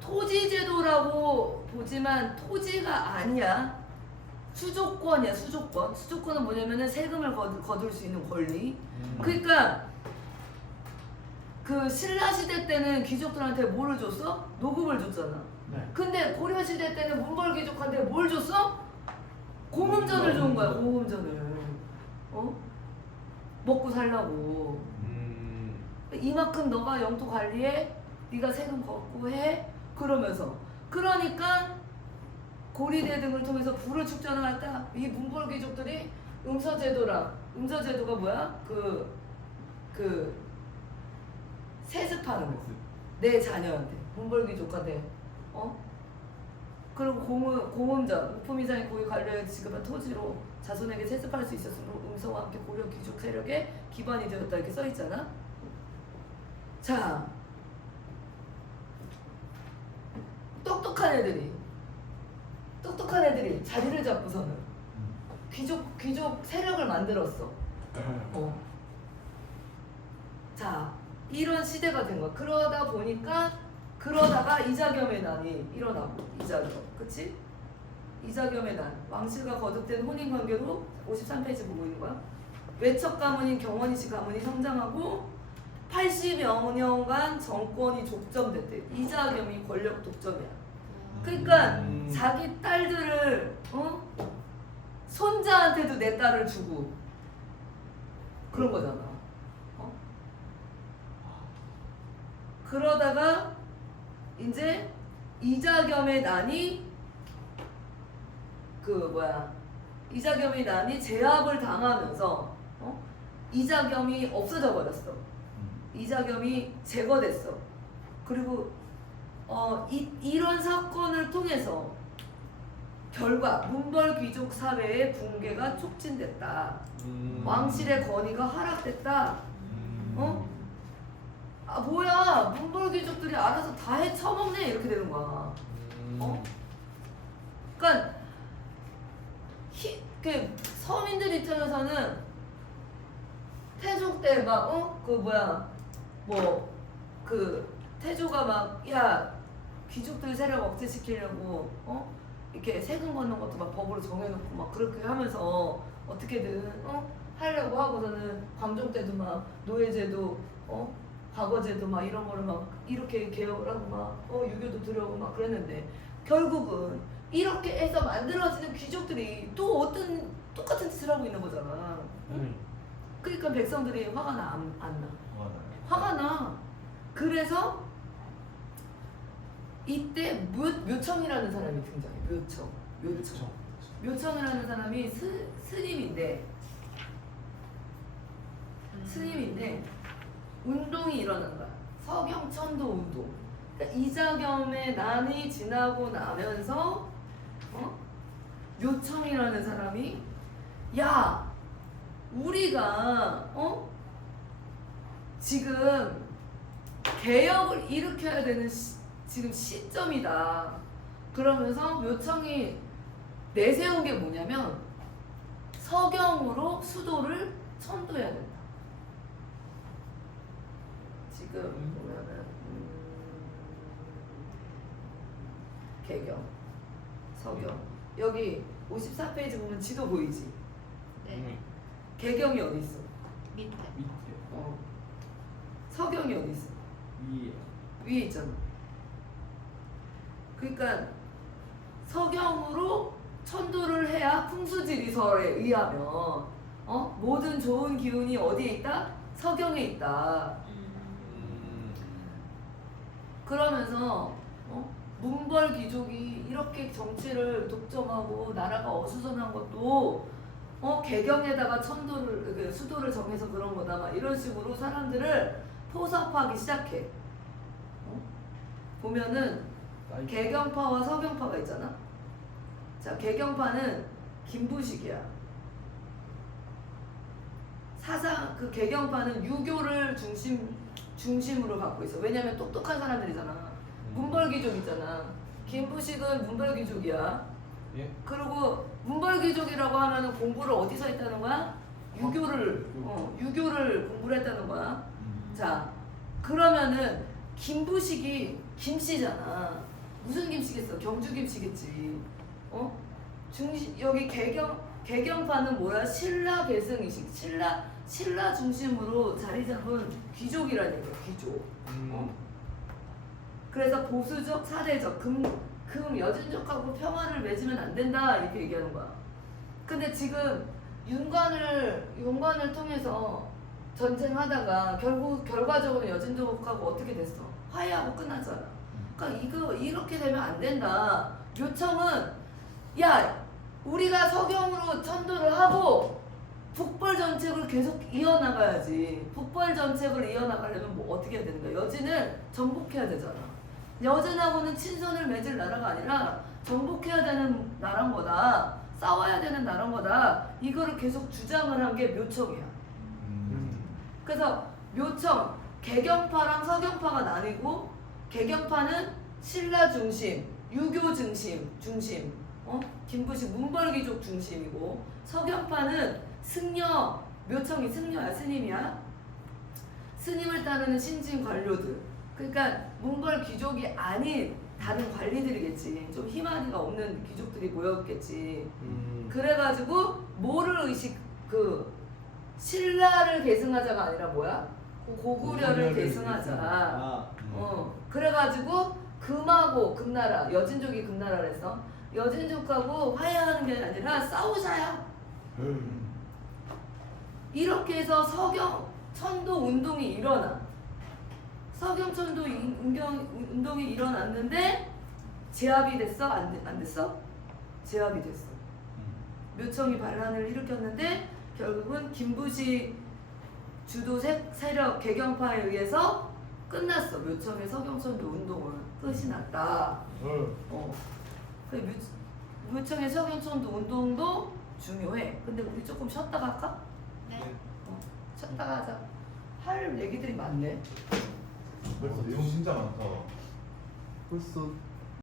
토지제도라고 보지만 토지가 아니야. 수조권이야, 수조권. 수조권은 뭐냐면은 세금을 거둘 수 있는 권리. 그러니까 그 신라 시대 때는 귀족들한테 뭐를 줬어? 노급을 줬잖아. 네. 근데 고려 시대 때는 문벌 귀족한테 뭘 줬어? 공음전을 준 거야, 공음전을. 먹고 살라고. 이만큼 너가 영토 관리해, 네가 세금 걷고 해, 그러면서. 그러니까 고리대 등을 통해서 부를 축전을 했다. 이 문벌 귀족들이 음서제도가 뭐야? 그 세습하는 거. 내 자녀한테, 문벌 귀족한테. 그리고 공음전, 우품 이상의 고유 관료에 지급한 토지로 자손에게 세습할 수 있었으므로 음서와 함께 고려 귀족 세력의 기반이 되었다, 이렇게 써 있잖아. 자, 똑똑한 애들이 자리를 잡고서는 귀족 세력을 만들었어. 자, 이런 시대가 된 거야. 그러다가 이자겸의 난이 일어나고, 이자겸, 그치? 이자겸의 난, 왕실과 거듭된 혼인관계로 53페이지 보고 있는 거야. 외척 가문인 경원이씨 가문이 성장하고 80여 년간 정권이 족점됐대. 이자겸이 권력 독점이야. 그러니까 자기 딸들을 손자한테도 내 딸을 주고 그런 거잖아. 그러다가 이제 이자겸의 난이 이자겸의 난이 제압을 당하면서 이자겸이 없어져 버렸어. 이자겸이 제거됐어. 그리고 이런 사건을 통해서 결과 문벌 귀족 사회의 붕괴가 촉진됐다. 왕실의 권위가 하락됐다. 아 뭐야, 문벌 귀족들이 알아서 다 해쳐먹네, 이렇게 되는 거야. 그러니까 그 서민들 입장에서는 태조 때 막 태조가 막 야 귀족들 세력 억제시키려고 이렇게 세금 걷는 것도 막 법으로 정해놓고 막 그렇게 하면서 어떻게든 하려고 하고서는 광종 때도 막 노예제도 과거제도 막 이런 거를 막 이렇게 개혁을 하고 막 유교도 들여오고 막 그랬는데 결국은 이렇게 해서 만들어지는 귀족들이 또 어떤 똑같은 짓을 하고 있는 거잖아. 그러니까 백성들이 화가 나, 안 나? 화가 나. 그래서 이때 묘청이라는 사람이 등장해. 묘청이라는 사람이 스님인데 운동이 일어난 거야. 서경천도 운동. 그러니까 이자겸의 난이 지나고 나면서 묘청이라는 사람이 야 우리가 지금 개혁을 일으켜야 되는 지금 시점이다. 그러면서 묘청이 내세운 게 뭐냐면 서경으로 수도를 천도해야 된다. 지금 보면은 개경, 서경. 여기 54페이지 보면 지도 보이지? 네. 개경이 어디 있어? 밑에. 서경이 어디 있어? 위에 있잖아. 그러니까 서경으로 천도를 해야 풍수지리설에 의하면 모든 좋은 기운이 어디에 있다? 서경에 있다. 그러면서 문벌 귀족이 이렇게 정치를 독점하고 나라가 어수선한 것도 개경에다가 수도를 정해서 그런 거다. 막 이런 식으로 사람들을 포섭하기 시작해. 보면은 개경파와 서경파가 있잖아. 자, 개경파는 김부식이야. 그 개경파는 유교를 중심으로 갖고 있어. 왜냐면 똑똑한 사람들이잖아. 문벌귀족 있잖아. 김부식은 문벌귀족이야. 예? 그리고 문벌귀족이라고 하면은 공부를 어디서 했다는 거야? 유교를 공부를 했다는 거야. 자, 그러면은 김부식이 김씨잖아. 무슨 김씨겠어? 경주 김씨겠지. 여기 개경파는 뭐야? 신라 계승이식. 신라 중심으로 자리 잡은 귀족이라는 거야. 귀족. 그래서 보수적, 사대적, 여진족하고 평화를 맺으면 안 된다 이렇게 얘기하는 거야. 근데 지금 윤관을 통해서 전쟁하다가 결과적으로 여진족하고 어떻게 됐어? 화해하고 끝났잖아. 그러니까 이렇게 되면 안 된다. 묘청은 야 우리가 서경으로 천도를 하고 북벌 정책을 계속 이어나가야지. 북벌 정책을 이어나가려면 뭐 어떻게 해야 되는 거야? 여진을 정복해야 되잖아. 여진하고는 친선을 맺을 나라가 아니라 정복해야 되는 나라인 거다. 싸워야 되는 나라인 거다. 이거를 계속 주장을 한 게 묘청이야. 그래서 묘청, 개경파랑 서경파가 나뉘고 개경파는 신라 중심, 유교 중심, 김부식 문벌귀족 중심이고 서경파는 승려, 묘청이 승려야, 스님이야. 스님을 따르는 신진 관료들. 그러니까 문벌 귀족이 아닌 다른 관리들이겠지. 좀 희망이가 없는 귀족들이 모였겠지. 그래가지고 뭐를 신라를 계승하자가 아니라 뭐야? 고구려를 계승하자. 그래가지고 금하고 금나라, 여진족이 금나라래서 여진족하고 화해하는 게 아니라 싸우자야. 이렇게 해서 서경천도 운동이 일어나. 서경천도 운동이 일어났는데 제압이 됐어? 안 됐어? 제압이 됐어. 묘청이 반란을 일으켰는데 결국은 김부식 주도 세력 개경파에 의해서 끝났어. 묘청의 서경천도 운동은 끝이 났다. 묘청의 서경천도 운동도 중요해. 근데 우리 조금 쉬었다가 할까? 네. 쉬었다가 하자. 할 얘기들이 많네. 내용 진짜 많다. 벌써